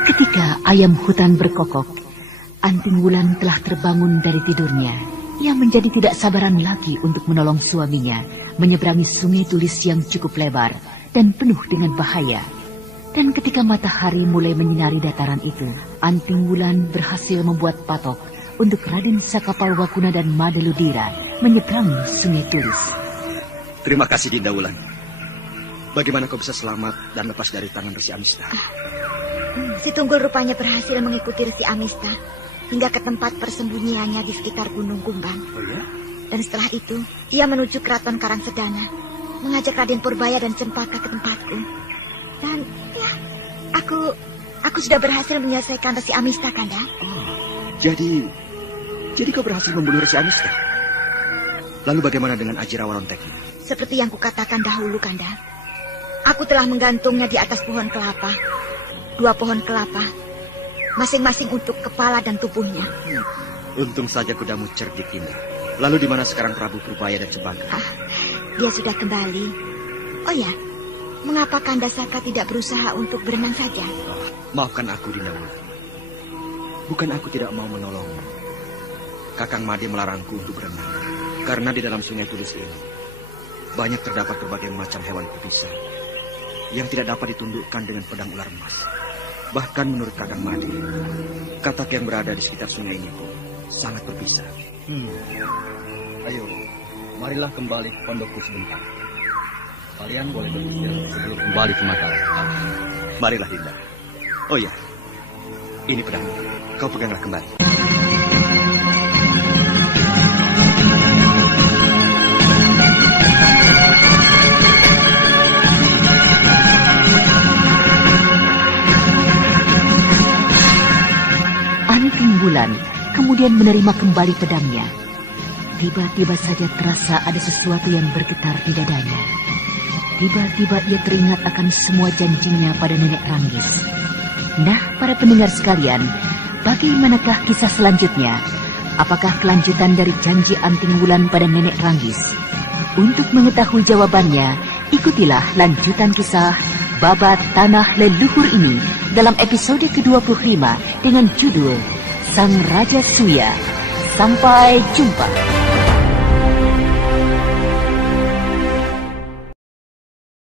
Ketika ayam hutan berkokok, Anting Wulan telah terbangun dari tidurnya. Ia menjadi tidak sabaran lagi untuk menolong suaminya menyeberangi Sungai Tulis yang cukup lebar dan penuh dengan bahaya. Dan ketika matahari mulai menyinari dataran itu, Anting Wulan berhasil membuat patok untuk Raden Sakapalwakuna dan Madeludira menyeberangi Sungai Tulis. Terima kasih Dinda Wulan. Bagaimana kau bisa selamat dan lepas dari tangan Resi Amista? Si Tunggul rupanya berhasil mengikuti Resi Amista hingga ke tempat persembunyiannya di sekitar Gunung Kumbang. Oh ya? Dan setelah itu, ia menuju keraton Karangsedana, mengajak Raden Purbaya dan Cempaka ke tempatku. Dan ya, aku sudah berhasil menyelesaikan Resi Amista, Kanda. Oh, jadi kau berhasil membunuh Resi Amista? Lalu bagaimana dengan Ajirawa Ronteknya? Seperti yang kukatakan dahulu, Kanda. Aku telah menggantungnya di atas pohon kelapa. 2 pohon kelapa, masing-masing untuk kepala dan tubuhnya. Untung saja kudamu cerdik, Dinda. Lalu di mana sekarang Prabu Purbaya dan Cempaka? Dia sudah kembali. Oh ya, mengapa Kanda Saka tidak berusaha untuk berenang saja? Maafkan aku, Dinda Wulan. Bukan aku tidak mau menolongmu. Kakang Made melarangku untuk berenang. Karena di dalam Sungai Tulis ini banyak terdapat berbagai macam hewan berbisa yang tidak dapat ditundukkan dengan pedang ular emas. Bahkan menurut Kakang Made, katak yang berada di sekitar sungai ini pun sangat berbisa. Ayo, marilah kembali ke pondokku sebentar. Kalian boleh berpikir sebelum kembali ke Mataram. Marilah, Dinda. Oh ya, ini pedangnya. Kau peganglah kembali. Anting Wulan kemudian menerima kembali pedangnya. Tiba-tiba saja terasa ada sesuatu yang bergetar di dadanya. Tiba-tiba ia teringat akan semua janjinya pada Nenek Ranggis. Nah, para pendengar sekalian, bagaimanakah kisah selanjutnya? Apakah kelanjutan dari janji Anting Wulan pada Nenek Ranggis? Untuk mengetahui jawabannya, ikutilah lanjutan kisah Babat Tanah Leluhur ini dalam episode ke-25 dengan judul Sang Raja Suya. Sampai jumpa.